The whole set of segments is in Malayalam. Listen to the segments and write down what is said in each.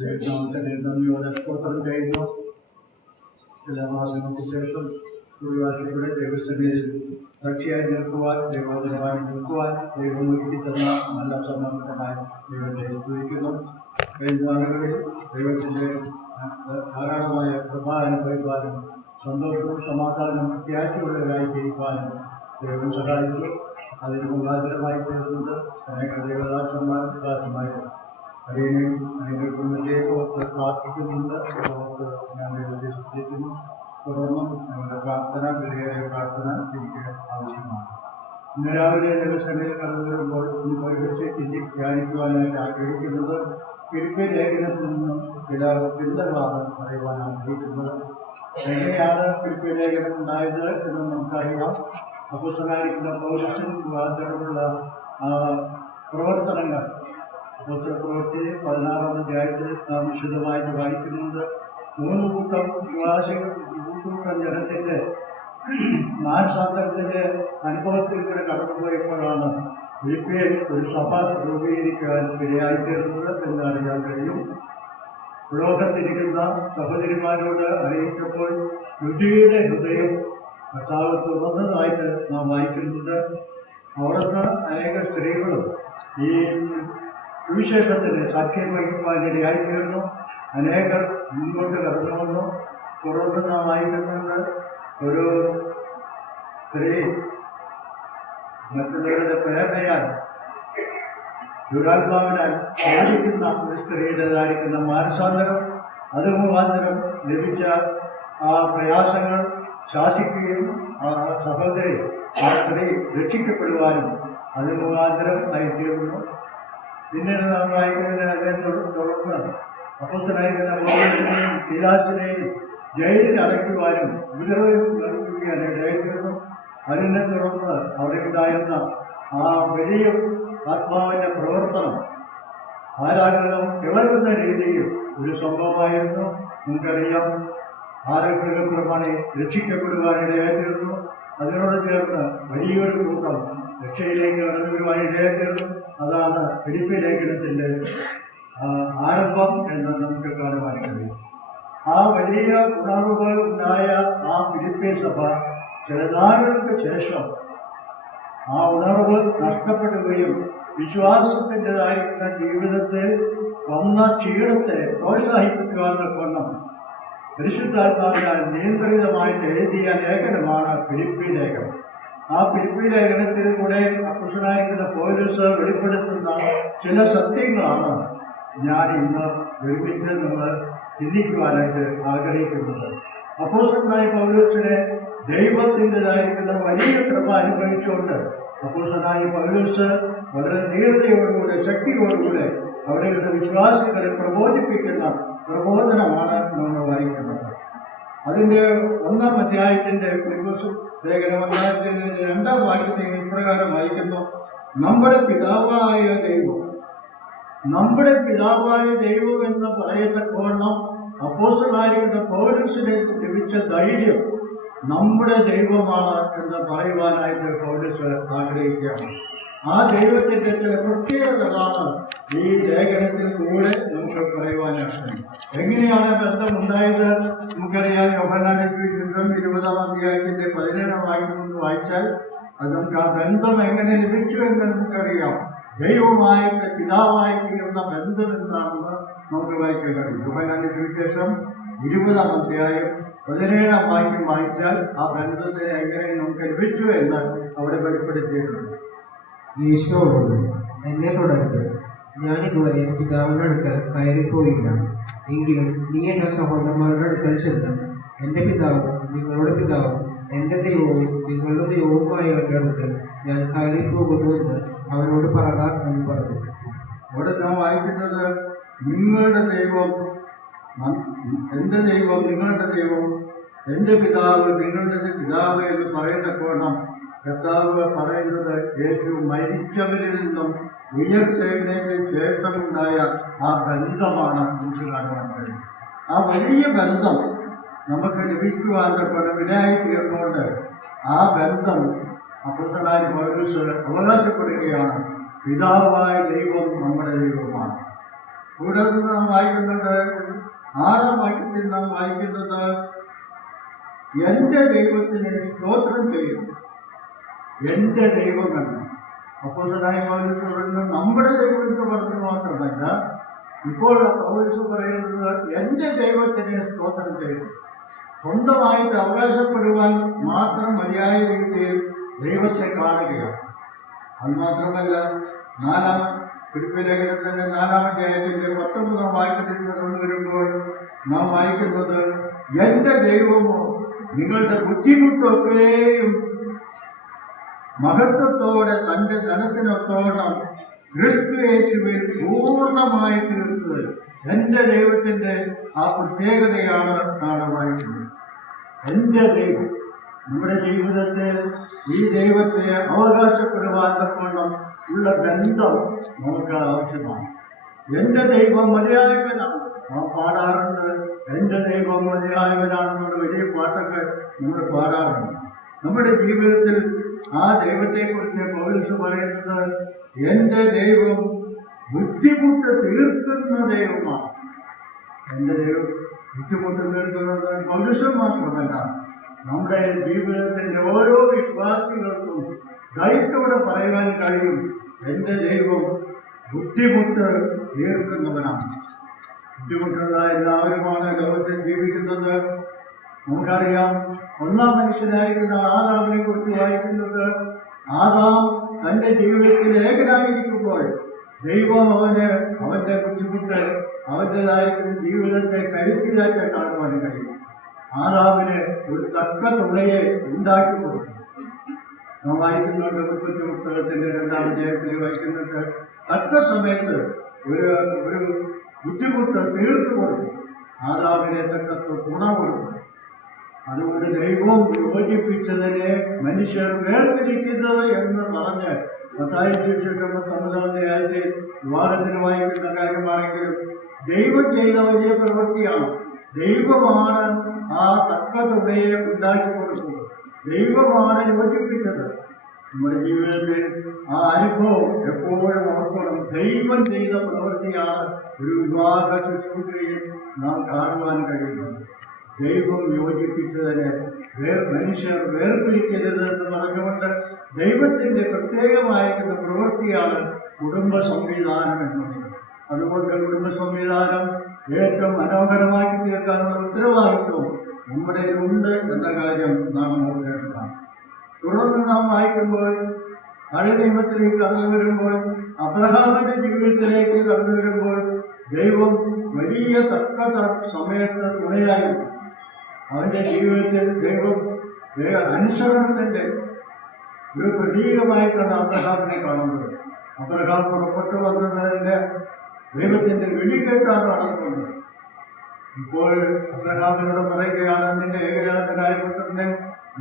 സ്തോത്രം ചെയ്യുന്നു. ചില മാസങ്ങൾക്ക് ശേഷം ഉൾവാസികളുടെ ദൈവസന്നിധിയിൽ സാക്ഷിയായി നിൽക്കുവാൻ, ദൈവോചനമായി നിൽക്കുവാൻ ദൈവം ഒരുക്കി തന്ന നല്ല സമ്മർദ്ദമായി ദൈവത്തെ സ്തുതിക്കുന്നു. കഴിഞ്ഞ നാളുകളിൽ ദൈവത്തിൻ്റെ ധാരാളമായ കൃപ അനുഭവിക്കുവാനും സന്തോഷവും സമാധാനവും പ്രത്യാശയുള്ളവരായി ജീവിക്കാനും ദൈവം സഹായിച്ചു. അതിന് മുഖാന്തരമായി തീർന്നത് അനേക ദൈവദാസന്മാർ വികാസമായിരുന്നു. അതിനെയും അതിൻ്റെ കുടുംബത്തേക്ക് പ്രാർത്ഥിക്കുന്നുണ്ട്. ഞാൻ ദൈവത്തെ സ്തുതിക്കുന്നു. തുടർന്നും ഞങ്ങളുടെ പ്രാർത്ഥന, വിലയേറിയ പ്രാർത്ഥന എനിക്ക് ആവശ്യമാണ്. ഇന്ന് രാവിലെ ദൈവസന്നിധിയിൽ കടന്നു വരുമ്പോൾ ഇന്ന് ഒരുമിച്ച് ധ്യാനിക്കുവാനായിട്ട് ആഗ്രഹിക്കുന്നത് ഫിലിപ്പി ലേഖനത്തിൽ നിന്നും ചില ചിന്തകളാണ് പറയുവാൻ ആഗ്രഹിക്കുന്നത്. എങ്ങനെയാണ് ഫിലിപ്പി ലേഖനം ഉണ്ടായത് എന്ന് നമുക്കറിയാം. അപ്പോസ്തലനായിരിക്കുന്ന പൗലോസിന് മുഖാന്തരമുള്ള പ്രവർത്തനങ്ങൾ പ്രവൃത്തി 16-ാം അധ്യായത്തിൽ നാം വിശദമായിട്ട് വായിക്കുന്നുണ്ട്. 3 കൂട്ടം വിശ്വാസികൾ, 3 കൂട്ടം ജനത്തിൻ്റെ മാനസാന്തരത്തിൻ്റെ അനുഭവത്തിലൂടെ കടന്നുപോയപ്പോഴാണ് ഫിലിപ്പിയിൽ ഒരു സഭ രൂപീകരിക്കാൻ ഇടയായിത്തീർന്നത് എന്ന് അറിയാൻ കഴിയും. ലോകത്തിരിക്കുന്ന സഹോദരിമാരോട് അറിയിച്ചപ്പോൾ രുചിയുടെ ഹൃദയം കർത്താവ് തുറന്നതായിട്ട് നാം വായിക്കുന്നുണ്ട്. അവിടുന്ന് അനേക സ്ത്രീകളും ഈ സുവിശേഷത്തിന് സാക്ഷ്യം വഹിക്കുവാനിടയായിത്തീർന്നു. അനേകർ മുൻപോട്ട് കടന്നു വന്നു. തുടർന്ന് നാം വായിക്കുന്നുണ്ട്, ഒരു സ്ത്രീ മറ്റുള്ളവരുടെ പ്രേരണയാൽ ദുരാത്മാവിനാൽ സാധിക്കുന്ന ഒരു സ്ത്രീയുടേതായിരിക്കുന്ന മാനസാന്തരം, അത് മുഖാന്തരം ലഭിച്ച ആ പ്രയാസങ്ങൾ ശാസിക്കുകയും ആ സഹോദരി, ആ സ്ത്രീ രക്ഷിക്കപ്പെടുവാനും അത് മുഖാന്തരം ആയിത്തീർന്നു. പിന്നീട് നാം വായിക്കുന്നതിന് അതിനെ തുടർന്ന് അപ്പോസ്തലനായിരിക്കുന്ന പൗലോസിനെയും ശീലാസിനെയും ജയിലിൽ അടയ്ക്കുവാനും ഉപദ്രവം നൽകുകയാണ് ഇടയായിത്തീർന്നു. അതിനെ തുടർന്ന് അവിടെ ഉണ്ടായിരുന്ന ആ വലിയ ആത്മാവിൻ്റെ പ്രവർത്തനം ആരാധനം ഇളകുന്ന രീതിയിൽ ഒരു സംഭവമായിരുന്നു. നമുക്കറിയാം, ആരോഗ്യപ്രമാണെ രക്ഷിക്കപ്പെടുവാനിടയായിത്തീർന്നു. അതിനോട് ചേർന്ന് വലിയൊരു കൂട്ടം രക്ഷയിലേക്ക് കടന്നു വരുവാനിടയായിത്തീർന്നു. അതാണ് ഫിലിപ്പി ലേഖനത്തിൻ്റെ ആരംഭം എന്ന് നമുക്ക് കാണുവാൻ കഴിയും. ആ വലിയ ഉണർവ് ഉണ്ടായ ആ ഫിലിപ്പി സഭ ചില നാളുകൾക്ക് ശേഷം ആ ഉണർവ് നഷ്ടപ്പെടുകയും വിശ്വാസത്തിൻ്റെതായിരുന്ന ജീവിതത്തിൽ വന്ന ക്ഷീണത്തെ പ്രോത്സാഹിപ്പിക്കുവാനുള്ള കൊണ്ണം പരിശുദ്ധാത്മാവിനാൽ നിയന്ത്രിതമായിട്ട് എഴുതിയ ലേഖനമാണ് ഫിലിപ്പി ലേഖനം. ആ ഫിലിപ്പി ലേഖനത്തിൽ കൂടെ അപ്പോസ്തലനായിരിക്കുന്ന പൗലോസ് വെളിപ്പെടുത്തുന്ന ചില സത്യങ്ങളാണ് ഞാൻ ഇന്ന് ഒരുമിച്ച് നമ്മൾ ചിന്തിക്കുവാനായിട്ട് ആഗ്രഹിക്കുന്നത്. അപ്പോസ്തലനായ പൗലോസിനെ ദൈവത്തിൻ്റെതായിരിക്കുന്ന വലിയ കൃപ അനുഭവിച്ചുകൊണ്ട് അപ്പോസ്തലനായ പൗലോസ് വളരെ ധീരതയോടുകൂടെ ശക്തിയോടുകൂടെ അവിടെയുള്ള വിശ്വാസികളെ പ്രബോധിപ്പിക്കുന്ന പ്രബോധനമാണ് നമ്മൾ വായിക്കുന്നത്. അതിൻ്റെ 1-ാം അധ്യായത്തിൻ്റെ ലേഖനം 1-ാം അധ്യായത്തിൻ്റെ 2-ാം വാക്യത്തിൽ ഇപ്രകാരം വായിക്കുന്നു: നമ്മുടെ പിതാവായ ദൈവം എന്ന് പറയത്തക്കവണ്ണം അപ്പോസ്തലനായിരിക്കുന്ന പൗലോസിനെ ലഭിച്ച ധൈര്യം നമ്മുടെ ദൈവമാണ് എന്ന് പറയുവാനായിട്ട് പൗലോസ് ആഗ്രഹിക്കുകയാണ്. ആ ദൈവത്തിൻ്റെ ചില പ്രത്യേകതകളാണ് ഈ ലേഖനത്തിൽ കൂടെ നമുക്ക് പറയുവാനാണ്. എങ്ങനെയാണ് ബന്ധമുണ്ടായത്? നമുക്കറിയാം, യോഹന്നാന്റെ സുവിശേഷം 20-ാം അധ്യായത്തിന്റെ 17-ാം വാക്യം വായിച്ചാൽ അത് നമുക്ക് ആ ബന്ധം എങ്ങനെ ലഭിച്ചു എന്ന് നമുക്കറിയാം. ദൈവമായിട്ട് പിതാവായി തീർന്ന ബന്ധം എന്താണെന്ന് നമുക്ക് വായിക്കാൻ കഴിയും. യോഹന്നാന്റെ സുവിശേഷം 20-ാം അധ്യായം 17-ാം വാക്യം വായിച്ചാൽ ആ ബന്ധത്തെ എങ്ങനെ നമുക്ക് ലഭിച്ചു എന്ന് അവിടെ വെളിപ്പെടുത്തിയിട്ടുണ്ട്. യേശുവോട്, എന്നെ തുടരുത്, ഞാനിതുവരെ പിതാവിൻ്റെ അടുക്കൽ കയറിപ്പോയില്ല. എങ്കിലും നീ എൻ്റെ സഹോദരന്മാരുടെ അടുക്കൽ ചെന്ന് എൻ്റെ പിതാവും നിങ്ങളുടെ പിതാവും എൻ്റെ ദൈവവും നിങ്ങളുടെ ദൈവവുമായവരുടെ അടുക്കൽ ഞാൻ കയറിപ്പോകുന്നു എന്ന് അവനോട് പറക എന്ന് പറഞ്ഞു. അവിടെ നാം വായിക്കുന്നത്, നിങ്ങളുടെ ദൈവം എൻ്റെ ദൈവം നിങ്ങളുടെ ദൈവം, എൻ്റെ പിതാവ് നിങ്ങളുടെ പിതാവ് എന്ന് പറയത്തക്കവണ്ണം കർത്താവ് പറയുന്നത് യേശു മരിച്ചവരിൽ നിന്നും ഉയർത്തെഴുന്നേറ്റതിന് ശേഷമുണ്ടായ ആ ബന്ധമാണ് നമുക്ക് കാണുവാൻ കഴിയും. ആ വലിയ ബന്ധം നമുക്ക് ലഭിക്കുവാൻ തക്കവണ്ണം ഇടയായി തീർന്നുകൊണ്ട് ആ ബന്ധം അപ്പോസ്തലനായ പൗലോസ് അവകാശപ്പെടുകയാണ്. പിതാവായ ദൈവം നമ്മുടെ ദൈവമാണ്. തുടർന്ന് നാം വായിക്കുന്നുണ്ട് 6-ാം വാക്യത്തിൽ നാം വായിക്കുന്നത്, എന്റെ ദൈവത്തിന് സ്തോത്രം ചെയ്യുന്നു. എന്റെ ദൈവമെന്ന് അപ്പോസ്തലനായ പൗലോസ് പറയുന്നത് നമ്മുടെ ദൈവം എന്ന് പറഞ്ഞത് മാത്രമല്ല, ഇപ്പോൾ പൗലോസ് പറയുന്നത് എന്റെ ദൈവത്തിന് സ്തോത്രം ചെയ്യുന്നു. സ്വന്തമായിട്ട് അവകാശപ്പെടുവാൻ മാത്രം മതിയായ രീതിയിൽ ദൈവത്തെ കാണുകയാണ്. അത് മാത്രമല്ല, 4-ാം ഫിലിപ്പിലേഖനത്തിന്റെ 4-ാം അധ്യായത്തിന്റെ 19-ാം വാക്യത്തിൽ കടന്നു വരുമ്പോൾ നാം വായിക്കുന്നത്, എന്റെ ദൈവമോ നിങ്ങളുടെ ബുദ്ധിമുട്ടൊക്കെയും മഹത്വത്തോടെ തന്റെ ധനത്തിനൊത്തോളം ക്രിസ്തു യേശുവിൽ പൂർണ്ണമായി തീർത്തത്. എന്റെ ദൈവത്തിന്റെ ആ പ്രത്യേകതയാണ് നാം വായിക്കുന്നത്. എന്റെ ദൈവം നമ്മുടെ ജീവിതത്തിൽ ഈ ദൈവത്തെ അവകാശപ്പെടുവാൻ തക്കവണ്ണം ഉള്ള ബന്ധം നമുക്ക് ആവശ്യമാണ്. എന്റെ ദൈവം മതിയായവനാണ്. നാം പാടാറുണ്ട്, എന്റെ ദൈവം മതിയായവനാണെന്നുള്ള വലിയ പാട്ടൊക്കെ നമ്മൾ പാടാറുണ്ട്. നമ്മുടെ ജീവിതത്തിൽ ആ ദൈവത്തെക്കുറിച്ച് പൗലോസ് പറയുന്നത്, എന്റെ ദൈവം ബുദ്ധിമുട്ട് തീർക്കുന്ന ദൈവമാണ്. എന്റെ ദൈവം ബുദ്ധിമുട്ട് തീർക്കുന്നത് പൗലോസ് മാത്രമല്ല, നമ്മുടെ ജീവിതത്തിന്റെ ഓരോ വിശ്വാസികൾക്കും ധൈര്യത്തോടെ പറയുവാൻ കഴിയും, എന്റെ ദൈവം ബുദ്ധിമുട്ട് തീർക്കുന്നവനാണ്. ബുദ്ധിമുട്ടുള്ള എല്ലാവരുമാണ് ലോകത്തിൽ ജീവിക്കുന്നത്. നമുക്കറിയാം, 1-ാം മനുഷ്യനായിരിക്കുന്ന ആദാമിനെ കുറിച്ച് വായിക്കുന്നത്, ആദാം തന്റെ ജീവിതത്തിൽ ഏകനായിരിക്കുമ്പോൾ ദൈവം അവന്റെ ബുദ്ധിമുട്ട്, അവൻ്റെതായിരിക്കുന്ന ജീവിതത്തെ കരുത്തിലാക്കി കാണുവാൻ കഴിയും. ആദാമിന് ഒരു തക്ക തുണയെ ഉണ്ടാക്കി കൊടുക്കും. നാം വായിക്കുന്നുണ്ട്, ഉൽപ്പത്തി പുസ്തകത്തിന്റെ 2-ാം അധ്യായത്തിൽ വായിക്കുന്നുണ്ട്, തക്ക സമയത്ത് ഒരു ബുദ്ധിമുട്ട് തീർത്തു കൊടുക്കും. ആദാമിനെ തക്കത്ത് തുണ കൊടുക്കും. അതുകൊണ്ട് ദൈവം യോജിപ്പിച്ചതിനെ മനുഷ്യർ വേർതിരിക്കുന്നത് എന്ന് പറഞ്ഞ് മത്തായി സുവിശേഷം 19-ാം അധ്യായത്തിൽ വിവാഹത്തിന് വായിക്കുന്ന കാര്യമാണെങ്കിലും ദൈവം ചെയ്ത വലിയ പ്രവൃത്തിയാണ്. ദൈവമാണ് ആ തക്ക തുണയെ ഉണ്ടാക്കി കൊടുക്കുന്നത്. ദൈവമാണ് യോജിപ്പിച്ചത്. നമ്മുടെ ജീവിതത്തിൽ ആ അനുഭവം എപ്പോഴും ഓർക്കണം. ദൈവം ചെയ്ത പ്രവൃത്തിയാണ് ഒരു വിവാഹ ശുശ്രൂഷയിൽ നാം കാണുവാൻ കഴിയുന്നത്. ദൈവം യോജിപ്പിച്ചതിനെ മനുഷ്യർ വേർപിരിക്കരുത് എന്ന് പറഞ്ഞുകൊണ്ട് ദൈവത്തിന്റെ പ്രത്യേകമായിരിക്കുന്ന പ്രവൃത്തിയാണ് കുടുംബ സംവിധാനം എന്നുള്ളത്. അതുകൊണ്ട് കുടുംബ സംവിധാനം ഏറ്റവും മനോഹരമാക്കി തീർക്കാനുള്ള ഉത്തരവാദിത്വം നമ്മുടെ ഉണ്ട് എന്ന കാര്യം നാം ഓർക്കേണ്ടതാണ്. തുടർന്ന് നാം വായിക്കുമ്പോൾ, പഴയ നിയമത്തിലേക്ക് കടന്നു വരുമ്പോൾ, അബ്രഹാമിന്റെ ജീവിതത്തിലേക്ക് കടന്നു വരുമ്പോൾ ദൈവം വലിയ തക്ക സമയത്ത് തുണയായിരുന്നു. അവന്റെ ജീവിതത്തിൽ ദൈവം അനുസരണത്തിന്റെ ഒരു പ്രതീകമായിട്ടാണ് അബ്രഹാമിനെ കാണുന്നത്. അബ്രഹാം പുറപ്പെട്ടു വന്നതിന്റെ ദൈവത്തിന്റെ വിളി കേട്ടാണ് നടക്കുന്നത്. ഇപ്പോൾ അബ്രഹാമിനോട് പറയുകയാണ്, നിന്റെ ഏകജാതനായ പുത്രനെ,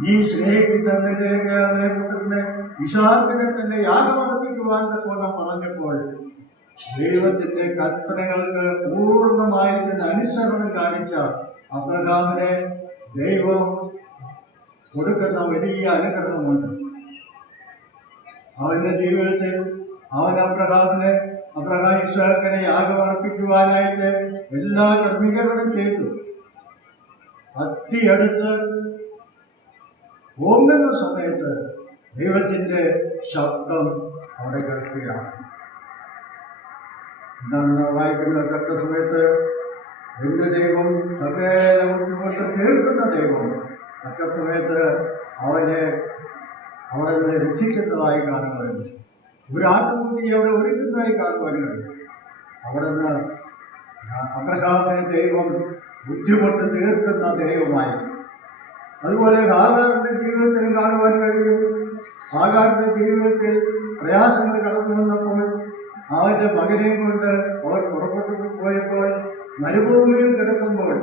നീ സ്നേഹിക്കുന്ന നിന്റെ ഏകജാതനായ പുത്രനെ ഇസാക്കിനെ തന്നെ യാഗമർപ്പിക്കുവാൻ തക്കോണം പറഞ്ഞപ്പോൾ ദൈവത്തിന്റെ കൽപ്പനകൾക്ക് പൂർണ്ണമായിരിക്കുന്ന അനുസരണം കാണിച്ച അബ്രഹാമിനെ ദൈവം കൊടുക്കുന്ന വലിയ അനുഗ്രഹമുണ്ട്. അവന്റെ ജീവിതത്തിൽ അബ്രഹാം ഇസ്ഹാക്കിനെ യാഗമർപ്പിക്കുവാനായിട്ട് എല്ലാ ക്രമീകരണവും ചെയ്തു. അത്തിയടുത്ത് ഓങ്ങുന്ന സമയത്ത് ദൈവത്തിന്റെ ശബ്ദം അവിടെ കേൾക്കുകയാണ്. എന്താണ് വായിക്കുന്നത്? തക്ക സമയത്ത് എന്റെ ദൈവം സകല ബുദ്ധിമുട്ട് തീർക്കുന്ന ദൈവം തക്ക സമയത്ത് അവനെ രക്ഷിക്കുന്നതായി കാണുവാൻ, ഒരു ആട്ടുകുട്ടി അവിടെ ഒരുക്കുന്നതായി കാണുവാൻ കഴിയും. അവിടെ നിന്ന് അബ്രഹാമിനെ ദൈവം ബുദ്ധിമുട്ട് തീർക്കുന്ന ദൈവമായി. അതുപോലെ ഹാഗാറിന്റെ ജീവിതത്തിൽ കാണുവാൻ കഴിയും. ഹാഗാറിന്റെ ജീവിതത്തിൽ പ്രയാസങ്ങൾ കടന്നു വന്നപ്പോൾ അവന്റെ മകനെയും കൊണ്ട് അവർ പുറപ്പെട്ടു പോയപ്പോൾ മരുഭൂമിയിൽ കിടക്കുമ്പോൾ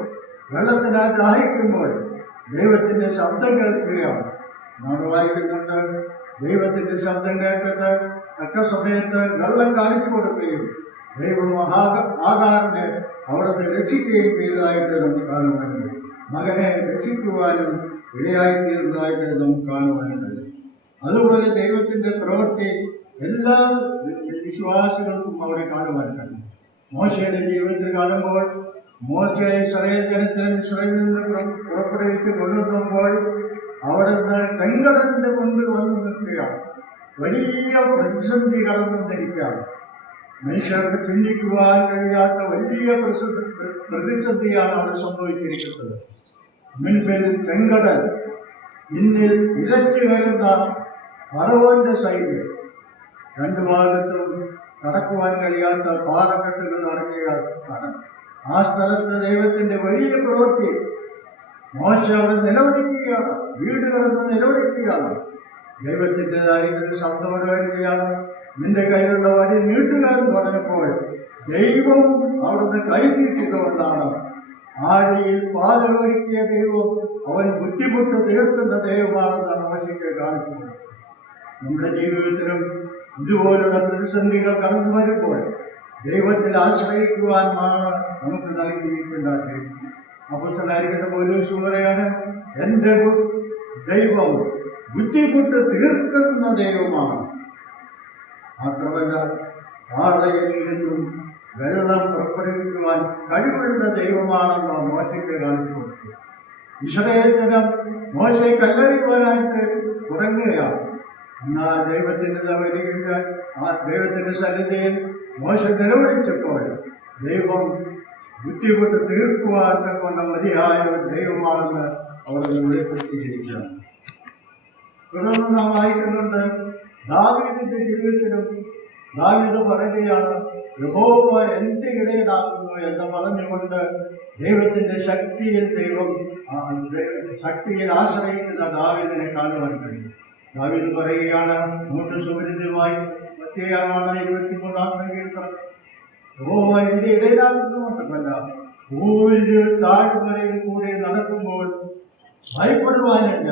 വെള്ളത്തിനാൽ ദാഹിക്കുമ്പോൾ ദൈവത്തിന്റെ ശബ്ദം കേൾക്കുകയാണ്. നാം വായിക്കുന്നുണ്ട്, ദൈവത്തിന്റെ ശബ്ദം കേട്ടിട്ട് തക്ക സമയത്ത് വെള്ളം കാണിച്ചു കൊടുക്കുകയും ദൈവം ആകാറിനെ അവിടുത്തെ രക്ഷിക്കുകയും ചെയ്തതായിട്ട് നമുക്ക് കാണുവാൻ കഴിയും. മകനെ രക്ഷിക്കുവാനും ഇടയായിത്തീർന്നതായിട്ട് നമുക്ക് കാണുവാൻ കഴിയും. അതുപോലെ ദൈവത്തിന്റെ പ്രവൃത്തി എല്ലാ വിശ്വാസികൾക്കും അവിടെ കാണുവാൻ കഴിയും. മോശയുടെ ജീവിതത്തിൽ കാണുമ്പോൾ മോശയെ ഇസ്രായേൽ ജനത്തിന് ഇസ്രായേലിൽ നിന്ന് പുറപ്പെടുവിച്ച് കൊണ്ടുവരുമ്പോൾ അവിടെ നിന്ന് ചെങ്കടലിന്റെ മുൻപിൽ വന്നു നിൽക്കുകയാണ്. വലിയ പ്രതിസന്ധി കടന്നു വന്നിരിക്കുകയാണ്. മനുഷ്യർക്ക് ചിന്തിക്കുവാൻ കഴിയാത്ത വലിയ പ്രതിസന്ധിയാണ് അവിടെ സംഭവിച്ചിരിക്കുന്നത്. മുൻപിൽ ചെങ്കടൽ, പിന്നിൽ ഇരച്ചു വരുന്ന ഫറവോന്റെ സൈന്യം, രണ്ടു ഭാഗത്തും കടക്കുവാൻ കഴിയാത്ത പാറക്കെട്ടുകൾ അടങ്ങിയ സ്ഥലം. ആ സ്ഥലത്ത് ദൈവത്തിന്റെ വലിയ പ്രവൃത്തി. മോശ അവിടെ നിലവിളിക്കുകയാണ്, വീട് കടന്ന് നിലവിളിക്കുകയാണ്. ദൈവത്തിൻ്റെതായിരിക്കുന്ന ശബ്ദമോടെ വരികയാണ്, നിന്റെ കയ്യിലുള്ള വടി നീട്ടുക എന്ന് പറഞ്ഞപ്പോൾ ദൈവം അവിടുന്ന് കൈ നീട്ടിക്കൊണ്ടാണ്. ആഴിയിൽ പാലൊരുക്കിയ ദൈവം അവൻ ബുദ്ധിമുട്ട് തീർക്കുന്ന ദൈവമാണെന്നാണ് മോശയ്ക്ക് കാണിക്കുന്നത്. നമ്മുടെ ജീവിതത്തിലും ഇതുപോലുള്ള പ്രതിസന്ധികൾ കടന്നു വരുമ്പോൾ ദൈവത്തിൽ ആശ്രയിക്കുവാനാണ് നമുക്ക് നൽകിയിട്ടുണ്ടാക്കി. അപ്പോസ്തലനായിരിക്കുന്ന പൗലോസ് പറയാണ്, എൻ്റെ ദൈവം ബുദ്ധിമുട്ട് തീർക്കുന്ന ദൈവമാണ്. മാത്രമല്ല പാറയിൽ നിന്നും വെള്ളം പുറപ്പെടുവിക്കുവാൻ കഴിവുള്ള ദൈവമാണെന്ന് മോശയ്ക്ക് കാണിച്ചു കൊടുത്തു. ഇസ്രായേൽ ജനം മോശയെ കല്ലെറിയുവാനായിട്ട് തുടങ്ങുകയാണ്. എന്നാൽ ദൈവത്തിന്റെ സന്നിധിയിൽ മോശ നിലവിളിച്ചപ്പോൾ ദൈവം ബുദ്ധിമുട്ട് തീർക്കുവാൻ കൊണ്ട് മതിയായ ദൈവമാണെന്ന് അവർ വെളിപ്പെടുത്തിയിരിക്കുകയാണ്. തുടർന്ന് നാം വായിക്കുന്നുണ്ട്, ദാവീദിന്റെ ജീവിതത്തിലും ദാവീദ് പറയുകയാണ്, യഹോവ എന്റെ ഇടയനാകുന്നു എന്ന് പറഞ്ഞുകൊണ്ട് ദൈവത്തിന്റെ ശക്തിയിൽ ആശ്രയിക്കുന്ന ദാവീദിനെ കാണുവാൻ കഴിയും. ദാവീദ് പറയുകയാണ്, നമുക്ക് സുപരിചിതമായി 23-ാം സങ്കീർത്തനം, യഹോവ എന്റെ ഇടയനാകുന്നു മാത്രമല്ല ഒരു താഴ്വരയിൽ കൂടെ നടക്കുമ്പോൾ ഭയപ്പെടുവാനില്ല,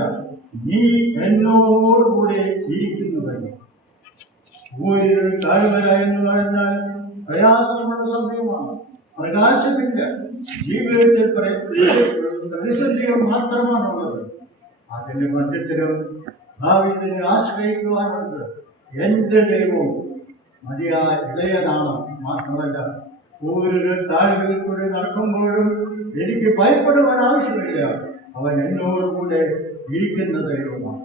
നീ എന്നോടുകൂടെ ഇരിക്കുന്നുവല്ലോ. ഒരു താഴ്വര എന്ന് പറഞ്ഞാൽ പ്രയാസമുള്ള സമയമാണ്, പ്രകാശമില്ല, ജീവിതത്തിൽ പ്രതിസന്ധികൾ മാത്രമാണുള്ളത്. അതിന്റെ മധ്യത്തിലും ദാവീദിനെ ആശ്രയിക്കുവാനുണ്ട്. എന്റെ ദൈവം മതിയായ ഇടയനാണ്, മാത്രമല്ല ഒരു താഴ്വരയിൽ കൂടെ നടക്കുമ്പോഴും എനിക്ക് ഭയപ്പെടുവാൻ ആവശ്യമില്ല, അവൻ എന്നോടുകൂടെ ഇരിക്കുന്ന ദൈവമാണ്.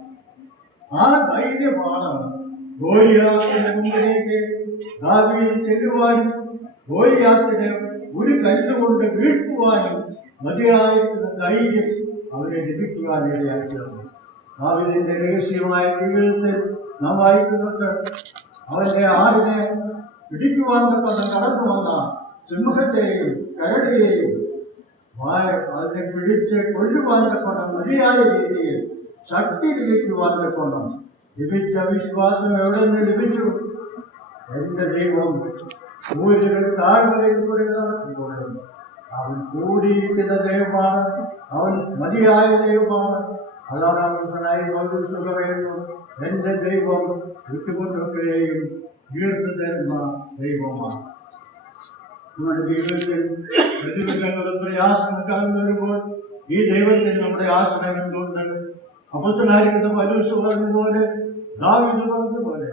ആ ധൈര്യമാണ് ഗോലിയാത്തിന്റെ മുമ്പിലേക്ക് ദാവീദ് ചെല്ലുവാനും ഗോലിയാത്തിനെ ഒരു കല്ലുകൊണ്ട് വീഴ്ത്തുവാനും മതിയായിരിക്കുന്ന ധൈര്യം അവരെ ലഭിക്കുവാനിടയാക്കിയാണ്. ദാവീദിന്റെ രഹസ്യമായ ജീവിതത്തിൽ നാം വായിക്കുന്നുണ്ട്, അവന്റെ ആടിനെ പിടിക്കുവാൻ കടന്നു വന്ന സിംഹത്തെയും കരടിയെയും അതിനെ പിടിച്ച് കൊല്ലുവാൻ മതിയായ രീതിയിൽ ശക്തി ലഭിക്കുവാൻ ലഭിച്ച വിശ്വാസം എവിടെ നിന്ന് ലഭിച്ചു? എന്റെ ദൈവം സൂര്യൻ താഴ്വരയിൽ കൂടെ നടക്കുമ്പോൾ അവൻ കൂടിയിരിക്കുന്ന ദൈവമാണ്, അവൻ മതിയായ ദൈവമാണ്. അതാണ് അവനായി പറയുന്നു, എന്റെ ദൈവം ബുദ്ധിമുട്ടൊക്കെയും തീർത്തു തരുന്ന ദൈവമാണ്. നമ്മുടെ ജീവിതത്തിൽ പ്രതിബന്ധങ്ങളും പ്രയാസങ്ങളും കടന്നു വരുമ്പോൾ ഈ ദൈവത്തിൽ നമ്മുടെ ആശ്രയം എന്തുകൊണ്ട്? അപ്പോസ്തലനായിരിക്കുന്ന പൗലോസ് പറഞ്ഞതുപോലെ, ദാവീദ് പറഞ്ഞതുപോലെ,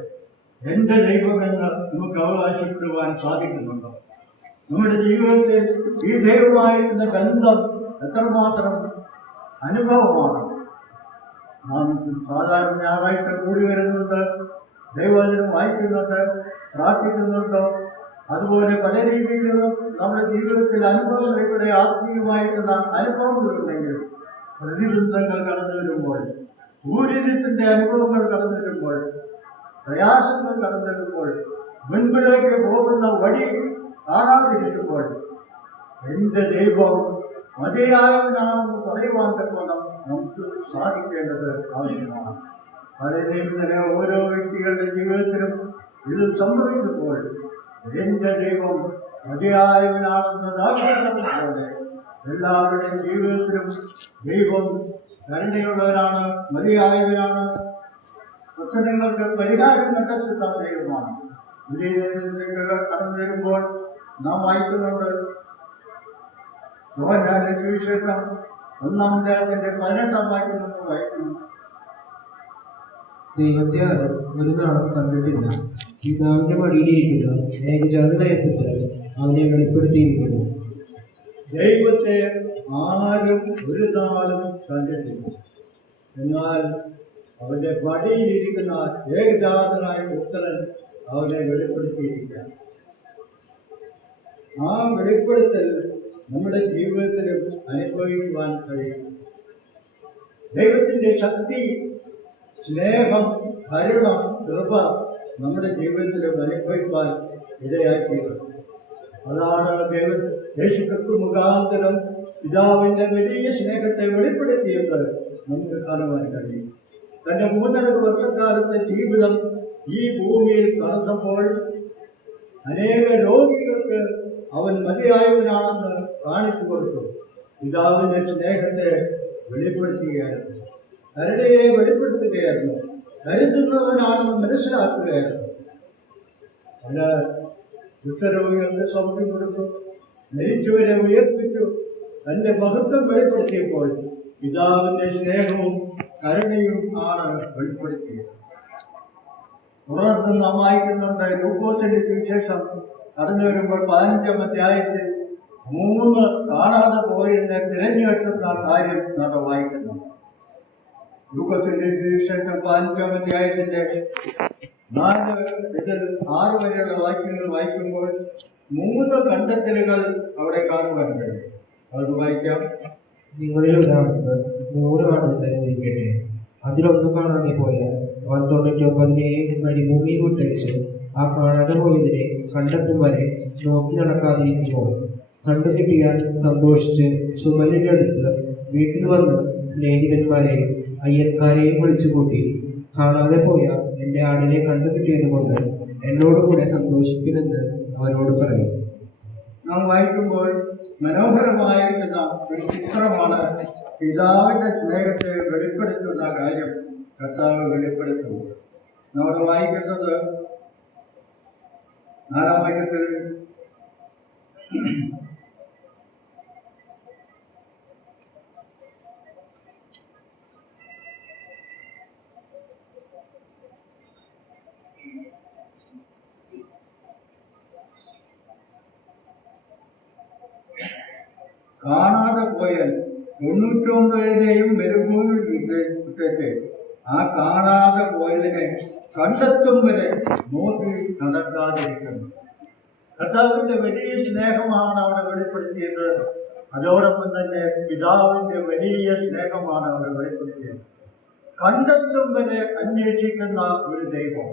എന്റെ ദൈവമെന്ന് നമുക്ക് അവകാശപ്പെടുവാൻ സാധിക്കുന്നുണ്ടോ? നമ്മുടെ ജീവിതത്തിൽ ഈ ദൈവമായിരുന്ന ബന്ധം എത്രമാത്രം അനുഭവമാണ്. നാം സാധാരണ ഞായറാഴ്ച കൂടി വരുന്നുണ്ട്, ദൈവവചനം വായിക്കുന്നുണ്ട്, പ്രാർത്ഥിക്കുന്നുണ്ടോ? അതുപോലെ പല രീതിയിലും നമ്മുടെ ജീവിതത്തിൽ അനുഭവങ്ങൾ, ഇവിടെ ആത്മീയമായിട്ടുള്ള അനുഭവങ്ങളുണ്ടെങ്കിൽ പ്രതിബന്ധങ്ങൾ കടന്നു വരുമ്പോൾ, ഊരിന്റെ അനുഭവങ്ങൾ കടന്നു വരുമ്പോൾ, പ്രയാസങ്ങൾ കടന്നു വരുമ്പോൾ, മുൻപിലേക്ക് പോകുന്ന വഴി കാണാതിരിക്കുമ്പോൾ എന്റെ ദൈവം മതിയായവനാണെന്ന് പറയുവാൻ തക്കോണം നമുക്ക് സാധിക്കേണ്ടത് ആവശ്യമാണ്. പലതരം ഓരോ വ്യക്തികളുടെ ജീവിതത്തിലും ഇത് സംഭവിച്ചപ്പോൾ എന്റെ ദൈവം മതിയായവനാണെന്ന് പോലെ എല്ലാവരുടെയും ജീവിതത്തിലും ദൈവം കരുണയുള്ളവരാണ്, മതിയായവരാണ്, പ്രശ്നങ്ങൾക്ക് പരിഹാരം കണ്ടെത്തുന്ന ദൈവമാണ്. കടന്നു വരുമ്പോൾ നാം വായിക്കുന്നുണ്ട്, യോഹന്നാന്റെ സുവിശേഷം 1-ാം വാക്യം നമ്മൾ വായിക്കുന്നു. ദൈവത്തെ ആരും ഒരു നാളും കണ്ടിട്ടില്ല, പിതാവിന്റെ മടിയിലിരിക്കുന്ന ഏകജാതനായ പുത്രൻ അവനെ വെളിപ്പെടുത്തിയിരിക്കുന്നു. ദൈവത്തെ ആരും ഒരു നാളും കണ്ടിട്ടില്ല. എന്നാൽ അവന്റെ മടിയിലിരിക്കുന്ന ഏകജാതനായ പുത്രൻ അവനെ വെളിപ്പെടുത്തിയിരിക്കുകയാണ്. ആ വെളിപ്പെടുത്തൽ നമ്മുടെ ജീവിതത്തിലും അനുഭവിക്കുവാൻ കഴിയും. ദൈവത്തിന്റെ ശക്തി, സ്നേഹം, കരുണ, കൃപ നമ്മുടെ ജീവിതത്തിലും അനുഭവിക്കാൻ ഇടയാക്കിയത്. അതാണ് യേശുക്രിസ്തു മുഖാന്തരം പിതാവിന്റെ വലിയ സ്നേഹത്തെ വെളിപ്പെടുത്തിയത് നമുക്ക് കാണുവാൻ കഴിയും. തന്റെ 3.5 വർഷക്കാലത്തെ ജീവിതം ഈ ഭൂമിയിൽ കടന്നപ്പോൾ അനേക രോഗികൾക്ക് അവൻ മതിയായവനാണെന്ന് കാണിച്ചു കൊടുത്തു. പിതാവിന്റെ സ്നേഹത്തെ വെളിപ്പെടുത്തുകയായിരുന്നു, കരുണയെ വെളിപ്പെടുത്തുകയായിരുന്നു, കരുതുന്നവനാണെന്ന് മനസ്സിലാക്കുകയായിരുന്നു. പല കുഷ്ഠരോഗികൾക്ക് സൗഖ്യം കൊടുത്തു, മരിച്ചവരെ ഉയർപ്പിച്ചു. തന്റെ മഹത്വം വെളിപ്പെടുത്തിയപ്പോൾ പിതാവിന്റെ സ്നേഹവും കരുണയും ആണ് വെളിപ്പെടുത്തിയത്. തുടർന്ന് നാം വായിക്കുന്നുണ്ട്, ലൂക്കോസിന്റെ സുവിശേഷം കടന്നു വരുമ്പോൾ 15-ാം അധ്യായത്തിൽ 3 കാണാതെ പോയതിനെ തിരഞ്ഞെടുക്കുന്ന കാര്യം നാം വായിക്കുന്നു. ലൂക്കോസിന്റെ സുവിശേഷം 15-ാം അധ്യായത്തിന്റെ 4 മുതൽ 6 വരെയുള്ള വാക്യങ്ങൾ വായിക്കുമ്പോൾ 3 കണ്ടെത്തലുകൾ അവിടെ കാണുവാൻ കഴിയും. അത് വായിക്കാം. നിങ്ങളിൽ ഒരാൾക്ക് 100 ആടുണ്ടെന്നിരിക്കട്ടെ, അതിലൊന്ന് കാണാതെ പോയാൽ അവൻ 99 മരുഭൂമിയിൽ വിട്ടയച്ച് ആ കാണാതെ പോയതിനെ കണ്ടെത്തും വരെ നോക്കി നടക്കാതിരിക്കുമോ? കണ്ടുകിട്ടിയാൽ സന്തോഷിച്ച് ചുമലിന്റെ അടുത്ത് വീട്ടിൽ വന്ന് സ്നേഹിതന്മാരെയും അയ്യൽക്കാരെയും വിളിച്ചുകൂട്ടി, കാണാതെ പോയ എൻ്റെ ആടിനെ കണ്ടുകിട്ടിയത് കൊണ്ട് എന്നോടുകൂടെ സന്തോഷിപ്പിനെന്ന് അവരോട് പറയും. നാം വായിക്കുമ്പോൾ മനോഹരമായിരിക്കുന്ന ഒരു ചിത്രമാണ് പിതാവിന്റെ സ്നേഹത്തെ വെളിപ്പെടുത്തുന്ന കാര്യം കർത്താവ് വെളിപ്പെടുത്തുന്നു. നമ്മൾ വായിക്കുന്നത് 4-ാം വാക്യത്തിൽ കാണാതെ പോയാൽ 99-നെയും മരുഭൂമിയിൽ വിട്ടേക്ക് ആ കാണാതെ പോയതിനെ കണ്ടെത്തും വരെ നോക്കി നടക്കാതിരിക്കുന്നു. കർത്താവിന്റെ വലിയ സ്നേഹമാണ് അവിടെ വെളിപ്പെടുത്തിയത്. അതോടൊപ്പം തന്നെ പിതാവിന്റെ വലിയ സ്നേഹമാണ് അവിടെ വെളിപ്പെടുത്തിയത്. കണ്ടെത്തും വരെ അന്വേഷിക്കുന്ന ഒരു ദൈവം.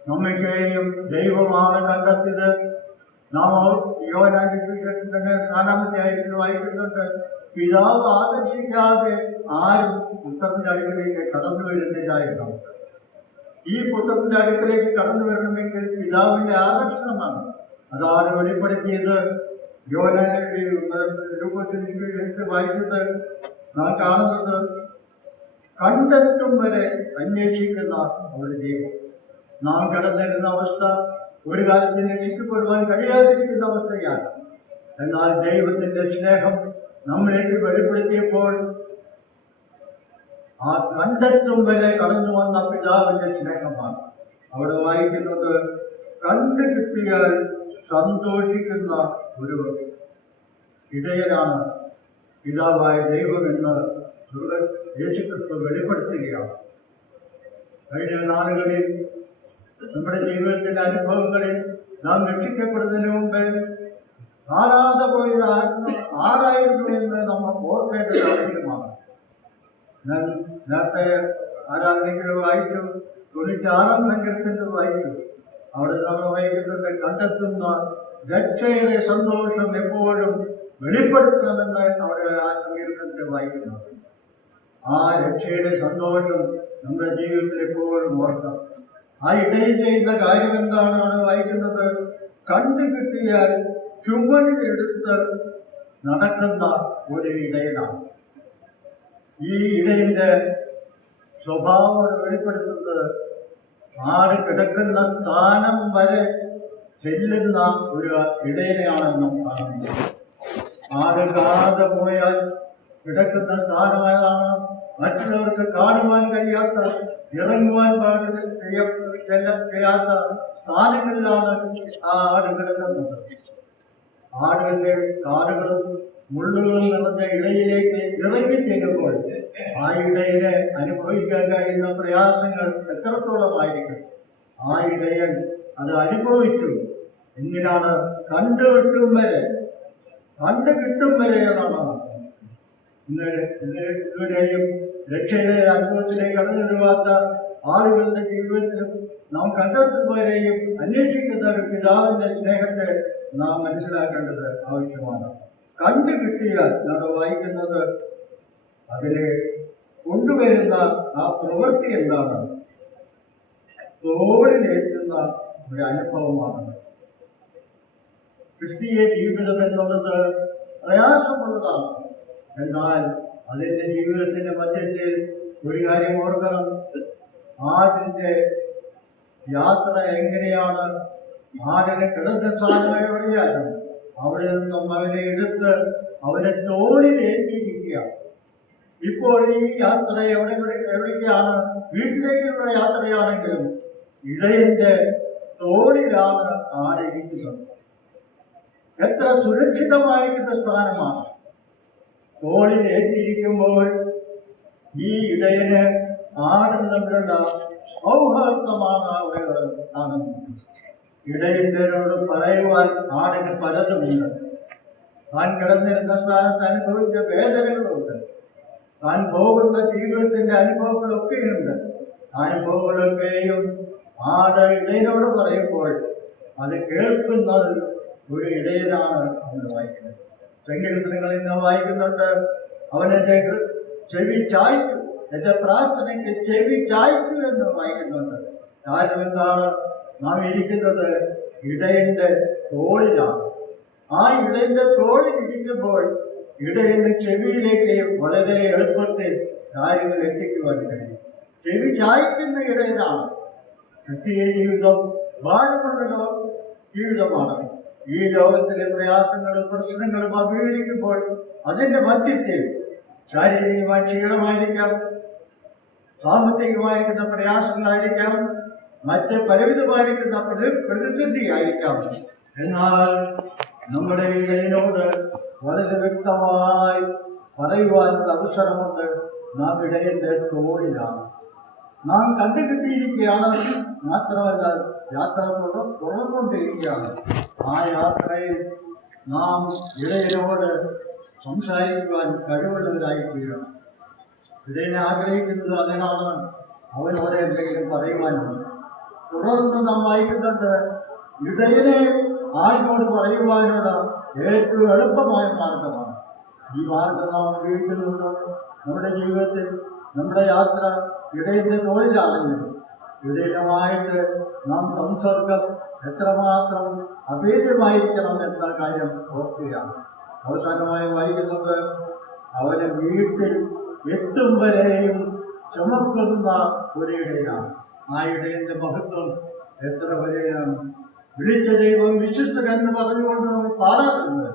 നമ്മയ്ക്കെയും ദൈവമാണ് കണ്ടെത്തിയത്. നാം യോഹന്നാന്റെ സുവിശേഷം തന്നെ 4-ാം അധ്യായത്തിൽ വായിക്കുന്നുണ്ട്, പിതാവ് ആകർഷിക്കാതെ ആരും പുത്രന്റെ അടുക്കലേക്ക് കടന്നു വരുന്നില്ല എന്നാണ്. ഈ പുത്രന്റെ അടുക്കലേക്ക് കടന്നു വരണമെങ്കിൽ പിതാവിന്റെ ആകർഷണമാണ്. അതാണ് വെളിപ്പെടുത്തിയത്. ലൂക്കോസിന്റെ വായിച്ചത് നാം കാണുന്നത് കണ്ടെത്തും വരെ അന്വേഷിക്കുന്ന ഒരു ദൈവം. നാം കടന്നിരുന്ന അവസ്ഥ ഒരു കാലത്ത് രക്ഷിക്കപ്പെടുവാൻ കഴിയാതിരിക്കുന്ന അവസ്ഥയാണ്. എന്നാൽ ദൈവത്തിന്റെ സ്നേഹം നമ്മിലേക്ക് വെളിപ്പെടുത്തിയപ്പോൾ ആ കണ്ടെത്തും വരെ കടന്നു വന്ന പിതാവിന്റെ സ്നേഹമാണ് അവിടെ വായിക്കുന്നത്. കണ്ടു കിട്ടിയാൽ സന്തോഷിക്കുന്ന ഒരു ഇടയനാണ് പിതാവായ ദൈവമെന്ന് യേശുക്രിസ്തു വെളിപ്പെടുത്തുകയാണ്. കഴിഞ്ഞ നാളുകളിൽ നമ്മുടെ ജീവിതത്തിലെ അനുഭവങ്ങളിൽ നാം രക്ഷിക്കപ്പെടുന്നതിന് മുമ്പ് കാണാതെ പോയത് ആരായിരുന്നു എന്ന് നമ്മൾ ഓർക്കേണ്ടത് ആവശ്യമാണ്. ഞാൻ നേരത്തെ ആരാധനയ്ക്ക് വായിച്ചു, 96-ാം സങ്കീർത്തനത്തിൽ വായിച്ചു. അവിടെ നമ്മൾ വായിക്കുന്നത് കണ്ടെത്തുന്ന രക്ഷയുടെ സന്തോഷം എപ്പോഴും വെളിപ്പെടുത്തണമെന്ന് അവിടെ ആ സങ്കീർത്തനത്തിൽ വായിക്കുന്നത്. ആ രക്ഷയുടെ സന്തോഷം നമ്മുടെ ജീവിതത്തിൽ എപ്പോഴും ഓർക്കാം. ആ ഇടയിൽ ചെയ്യുന്ന കാര്യം എന്താണെന്നാണ് വായിക്കുന്നത്. കണ്ടു കിട്ടിയാൽ ചുമലിലെടുത്ത് നടക്കുന്ന ഒരു ഇടയനാണ്. ഈ ഇടയന്റെ സ്വഭാവം വെളിപ്പെടുത്തുന്നത് ആട് കിടക്കുന്ന സ്ഥാനം വരെ ചെല്ലുന്ന ഒരു ഇടയനെയാണെന്നും കാണുന്നു. ആട് കാണാതെ പോയാൽ കിടക്കുന്ന സ്ഥാനം ഏതാണ്? മറ്റുള്ളവർക്ക് കാണുവാൻ കഴിയാത്ത, ഇറങ്ങുവാൻ ചെയ്യാത്ത സ്ഥാനങ്ങളിലാണ് ആ ആട് കിടക്കുന്നത്. ആടുകളുടെ കാലുകളും മുള്ളുകളും നിറഞ്ഞ ഇടയിലേക്ക് ഇറങ്ങി ചെല്ലുമ്പോൾ ആ ഇടയനെ അനുഭവിക്കാൻ കഴിയുന്ന പ്രയാസങ്ങൾ എത്രത്തോളമായിരിക്കും. ആ ഇടയൻ അത് അനുഭവിച്ചു. എന്തിനാണ്? കണ്ടുകിട്ടും വരെ എന്നാണ്. ഇതുവരെയും രക്ഷയുടെ അനുഭവത്തിലേക്ക് കടന്നിടുവാത്ത ആളുകളുടെ ജീവിതത്തിലും നാം കണ്ടെത്തുന്നവരെയും അന്വേഷിക്കുന്ന ഒരു പിതാവിന്റെ സ്നേഹത്തെ നാം മനസ്സിലാക്കേണ്ടത് ആവശ്യമാണ്. കണ്ടുകിട്ടിയാൽ നമ്മൾ വായിക്കുന്നത് അതിനെ കൊണ്ടുവരുന്ന ആ പ്രവൃത്തി എന്താണ്? തോളിലേറ്റുന്ന ഒരു അനുഭവമാണ്. ക്രിസ്തീയ ജീവിതം എന്നുള്ളത് പ്രയാസമുള്ളതാണ്. എന്നാൽ അതിന്റെ ജീവിതത്തിന്റെ മധ്യത്തിൽ ഒരു കാര്യം ഓർക്കണം. ആടിന്റെ യാത്ര എങ്ങനെയാണ്? ആടിന് കിടന്ന സ്ഥാനം എവിടെയാണ്? അവിടെ നിന്നും അവനെ എടുത്ത് അവനെ തോളിലേറ്റിരിക്കുക. ഇപ്പോൾ ഈ യാത്ര എവിടേക്കാണ്? വീട്ടിലേക്കുള്ള യാത്രയാണെങ്കിലും ഇടയന്റെ തോളിലാണ് ആടിരിക്കുന്നത്. എത്ര സുരക്ഷിതമായിരിക്കുന്ന സ്ഥാനമാണ്! തോളിൽ ഏറ്റിരിക്കുമ്പോൾ ഈ ഇടയന് ആടും തമ്മിലുള്ള സൗഹാർദ്ദമാണ് അവിടെ കാണുന്നത്. ഇടയനോട് പറയുവാൻ ആടിന് പലതുമുണ്ട്. താൻ കിടന്നിരുന്ന സ്ഥാനത്ത് അനുഭവിച്ച വേദനകളുണ്ട്. താൻ പോകുന്ന ജീവിതത്തിന്റെ അനുഭവങ്ങളൊക്കെയുണ്ട്. അനുഭവങ്ങളൊക്കെയും ആട് ഇടയനോട് പറയുമ്പോൾ അത് കേൾക്കുന്നത് ഒരു ഇടയനാണ് എന്ന് വായിക്കുന്നത്. സങ്കീർത്തനങ്ങൾ ഇന്ന് വായിക്കുന്നുണ്ട്, അവൻ എൻ്റെ ചെവി ചായ്ച്ചു, എൻ്റെ പ്രാർത്ഥനയ്ക്ക് ചെവി ചായ്ച്ചു എന്ന് വായിക്കുന്നുണ്ട്. കാരണം എന്താണ്? നാം ഇരിക്കുന്നത് ഇടയന്റെ തോളിലാണ്. ആ ഇടയന്റെ തോളിൽ ഇരിക്കുമ്പോൾ ഇടയന്റെ ചെവിയിലേക്ക് വളരെ എളുപ്പത്തിൽ കാര്യങ്ങൾ എത്തിക്കുവാൻ കഴിയും. ചെവി ചായ്ക്കുന്ന ഇടയനാണ്. ക്രിസ്തീയ ജീവിതം ഭാരമുള്ള ജീവിതമാണ്. ഈ ലോകത്തിലെ പ്രയാസങ്ങളും പ്രശ്നങ്ങളും അഭിമുഖീകരിക്കുമ്പോൾ അതിന്റെ മധ്യത്തിൽ ശാരീരികമായ ക്ഷീണമായിരിക്കാം, സാമ്പത്തികമായിരിക്കുന്ന പ്രയാസങ്ങളായിരിക്കാം, മറ്റ് പലവിധമായിരിക്കുന്ന പ്രതിസന്ധിയായിരിക്കാം. എന്നാൽ നമ്മുടെ ഇടയനോട് വളരെ വ്യക്തമായി പറയുവാനുള്ള അവസരമുണ്ട്. നാം ഇടയന്റെ തോളിലാണ്. നാം കണ്ടുകിട്ടിയിരിക്കുകയാണ്. മാത്രമല്ല, യാത്ര തുടർന്നുകൊണ്ടിരിക്കുകയാണ്. ആ യാത്രയിൽ നാം ഇടയനോട് സംസാരിക്കുവാൻ കഴിവുള്ളവരായി തീരണം. ഇടയനെ ആഗ്രഹിക്കുന്നത് അതിനാണ്. അവനോട് എന്തെങ്കിലും പറയുവാനുണ്ട്. തുടർന്ന് നാം വായിക്കുന്നുണ്ട്, ഇടയനെ ആരിനോട് പറയുവാനുള്ള ഏറ്റവും എളുപ്പമായ മാർഗമാണ്. ഈ മാർഗം നാം ഉപയോഗിക്കുന്നുണ്ടോ? നമ്മുടെ ജീവിതത്തിൽ നമ്മുടെ യാത്ര ഇടയന്റെ തൊഴിലാണെങ്കിലും ഇടയനുമായിട്ട് നാം സംസർഗം എത്രമാത്രം അഭേദ്യമായിരിക്കണം എന്ന കാര്യം ഓർക്കുകയാണ്. അവസാനമായി വായിക്കുന്നത്, അവന് വീട്ടിൽ എത്തും വരെയും ചുമക്കുന്ന ഒരു ഇടയനാണ്. ആ ഇടയന്റെ മഹത്വം എത്ര വരെയാണ്! വിളിച്ച ദൈവം വിശുദ്ധനെന്ന് പറഞ്ഞുകൊണ്ട് നമ്മൾ പാടാറുണ്ട്.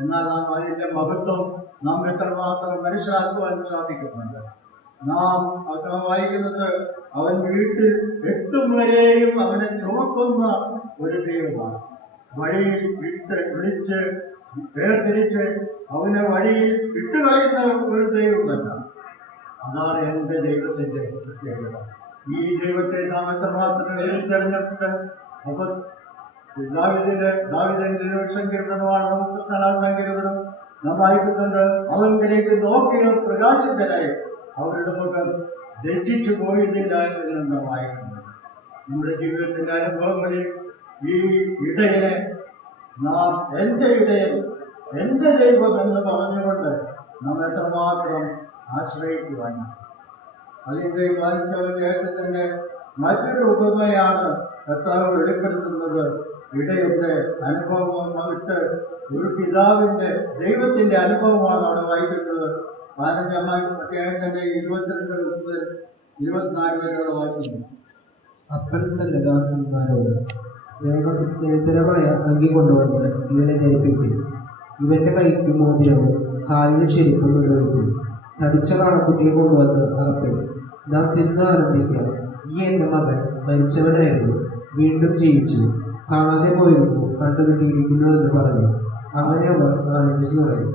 എന്നാൽ നാം അതിന്റെ മഹത്വം നാം എത്രമാത്രം മനസ്സിലാക്കുവാൻ സാധിക്കുന്നുണ്ട്. നാം അത് വായിക്കുന്നത്, അവൻ വീട്ടിൽ എത്തും വരെയും അവനെ ചുമക്കുന്ന ഒരു ദൈവമാണ്. വഴിയിൽ വിളിച്ച് വേർതിരിച്ച് അവനെ വഴിയിൽ വിട്ടുകളയുന്ന ഒരു ദൈവമല്ല. അതാണ് എന്റെ ദൈവത്തിന്റെ പ്രത്യേകത. ഈ ദൈവത്തെ നാം എത്രമാത്രം തിരഞ്ഞെടുത്ത് അപ്പൊ ദാവീദിന്റെ സങ്കീർത്തനമാണ്. നമുക്ക് 4-ാം സങ്കീർത്തനം നാം വായിക്കുന്നുണ്ട്, അവങ്കിലേക്ക് നോക്കിയ പ്രകാശിതരായി അവരുടെ മുഖം രചിച്ചു പോയിട്ടില്ല എന്ന് നാം വായിക്കുന്നത്. നമ്മുടെ ജീവിതത്തിന്റെ അനുഭവങ്ങളിൽ ഈ ഇടയനെ നാം എന്റെ ഇടയൻ, എന്റെ ദൈവം എന്ന് പറഞ്ഞുകൊണ്ട് നാം എത്രമാത്രം ആശ്രയിക്കുവാനാണ്. അതിന്റെ വായിച്ചവന്റെ മറ്റൊരു ഉപമയാണ് കർത്താവ് വെളിപ്പെടുത്തുന്നത്. ഇടയന്റെ അനുഭവമായിട്ട് ഒരു പിതാവിന്റെ ദൈവത്തിന്റെ അനുഭവമാണ് അവിടെ വായിക്കുന്നത്. 15-ാം അധ്യായത്തിന്റെ 22 മുതൽ 24 വരെയുള്ള വായിക്കുന്നു. അപ്പൻ തന്റെ ദാസന്മാരോട്, വേഗം നിരന്തരമായ അങ്കി കൊണ്ടുവന്ന് ഇവനെ ധരിപ്പിക്കും, ഇവന്റെ കൈക്ക് മോതിരവും കാലിന് ചെരുപ്പും ഇടുവയ്ക്കും, തടിച്ച കാളക്കുട്ടിയെ കൊണ്ടുവന്ന് അറപ്പിൽ നാം തിന്ന് ആനന്ദിക്കാം. ഈ എൻ്റെ മകൻ മരിച്ചവനായിരുന്നു, വീണ്ടും ജീവിച്ചു, കാണാതെ പോയിരുന്നു, കണ്ടുകിട്ടിയിരിക്കുന്നു എന്ന് പറഞ്ഞു. അങ്ങനെ അവർ ആനന്ദിച്ചു തുടങ്ങി.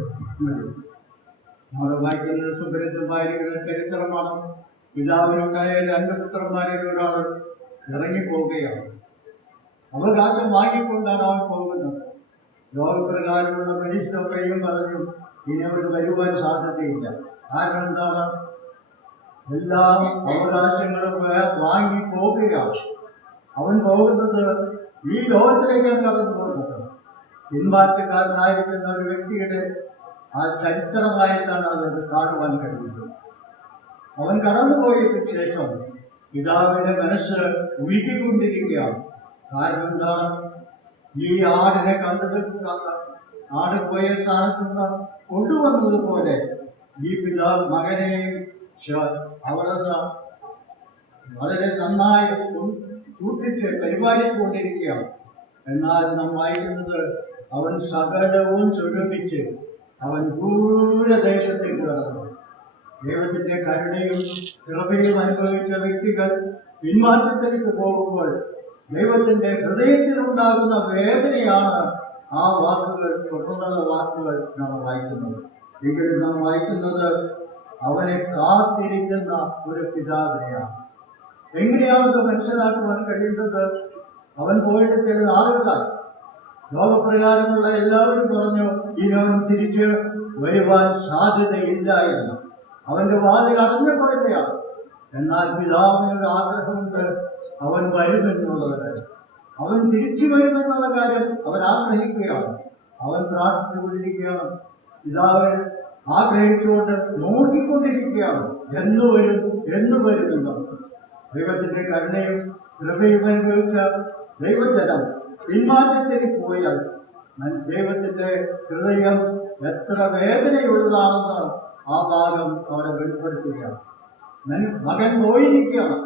നമ്മൾ വായിക്കുന്നത് സുപരിചിതമായിരിക്കുന്ന ചരിത്രമാണ്. പിതാവിനുണ്ടായ 2 പുത്രന്മാരിൽ ഒരാൾ ഇറങ്ങിപ്പോവുകയാണ്. അവകാശം വാങ്ങിക്കൊണ്ടാണ് അവൻ പോകുന്നത്. ലോകപ്രകാരമുള്ള മനുഷ്യരെയും പറഞ്ഞു ഇനി അവൻ വരുവാൻ സാധ്യതയില്ല. കാരണം എന്താണ്? എല്ലാ അവകാശങ്ങളും വാങ്ങി പോകുകയാണ്. അവൻ പോകുന്നത് ഈ ലോകത്തിലേക്കാണ് കടന്നു പോകുന്നത്. പിൻമാറ്റക്കാരനായിരിക്കുന്ന ഒരു വ്യക്തിയുടെ ആ ചരിത്രമായിട്ടാണ് അത് കാണുവാൻ കഴിയുന്നത്. അവൻ കടന്നുപോയതിനു ശേഷം പിതാവിന്റെ മനസ്സ് ഉരുക്കിക്കൊണ്ടിരിക്കുകയാണ്. കാരണം എന്താണ്? ഈ ആടിനെ കണ്ടത്, ആട് പോയ സ്ഥാനത്ത് നിന്ന് കൊണ്ടുവന്നതുപോലെ ഈ പിതാവ് മകനെയും അവിടെ വളരെ നന്നായി സൂക്ഷിച്ച് പരിപാലിച്ചുകൊണ്ടിരിക്കുകയാണ്. എന്നാൽ നാം വായിക്കുന്നത് അവൻ സകലവും സ്വരൂപിച്ച് അവൻ ദൂരദേശത്തേക്ക് കടന്നു. ദൈവത്തിന്റെ കരുണയും കൃപയും അനുഭവിച്ച വ്യക്തികൾ പിന്മാറ്റത്തിലേക്ക് പോകുമ്പോൾ ദൈവത്തിന്റെ ഹൃദയത്തിലുണ്ടാകുന്ന വേദനയാണ് ആ വാക്കുകൾ, തുടർന്നുള്ള വാക്കുകൾ നാം വായിക്കുന്നത്. എങ്കിലും നാം വായിക്കുന്നത് അവനെ കാത്തിരിക്കുന്ന ഒരു പിതാവിനെയാണ്. എങ്ങനെയാണത് മനസ്സിലാക്കുവാൻ കഴിയുന്നത്? അവൻ പോയിട്ട് ചില നാളുകളായി. ലോകപ്രകാരമുള്ള എല്ലാവരും പറഞ്ഞു ഇനി അവൻ തിരിച്ച് വരുവാൻ സാധ്യതയില്ല എന്ന്. അവന്റെ വാതിൽ അടഞ്ഞു പോയതാണ്. എന്നാൽ പിതാവിനൊരു ആഗ്രഹമുണ്ട്, അവൻ വരുമെന്നുള്ള കാര്യം, അവൻ തിരിച്ചു വരുമെന്നുള്ള കാര്യം അവൻ ആഗ്രഹിക്കുകയാണ്. അവൻ പ്രാർത്ഥിച്ചുകൊണ്ടിരിക്കുകയാണ്. പിതാവ് ആഗ്രഹിച്ചുകൊണ്ട് നോക്കിക്കൊണ്ടിരിക്കുകയാണ്, എന്ന് വരും എന്നുള്ളത്. ദൈവത്തിന്റെ കരുണയും കൃപയും അനുഭവിച്ച ദൈവജനം പിന്മാറ്റത്തിൽ പോയാൽ ദൈവത്തിന്റെ ഹൃദയം എത്ര വേദനയുള്ളതാണെന്ന് ആ ഭാഗം അവിടെ വെളിപ്പെടുത്തുകയാണ്. മകൻ പോയിരിക്കുകയാണ്,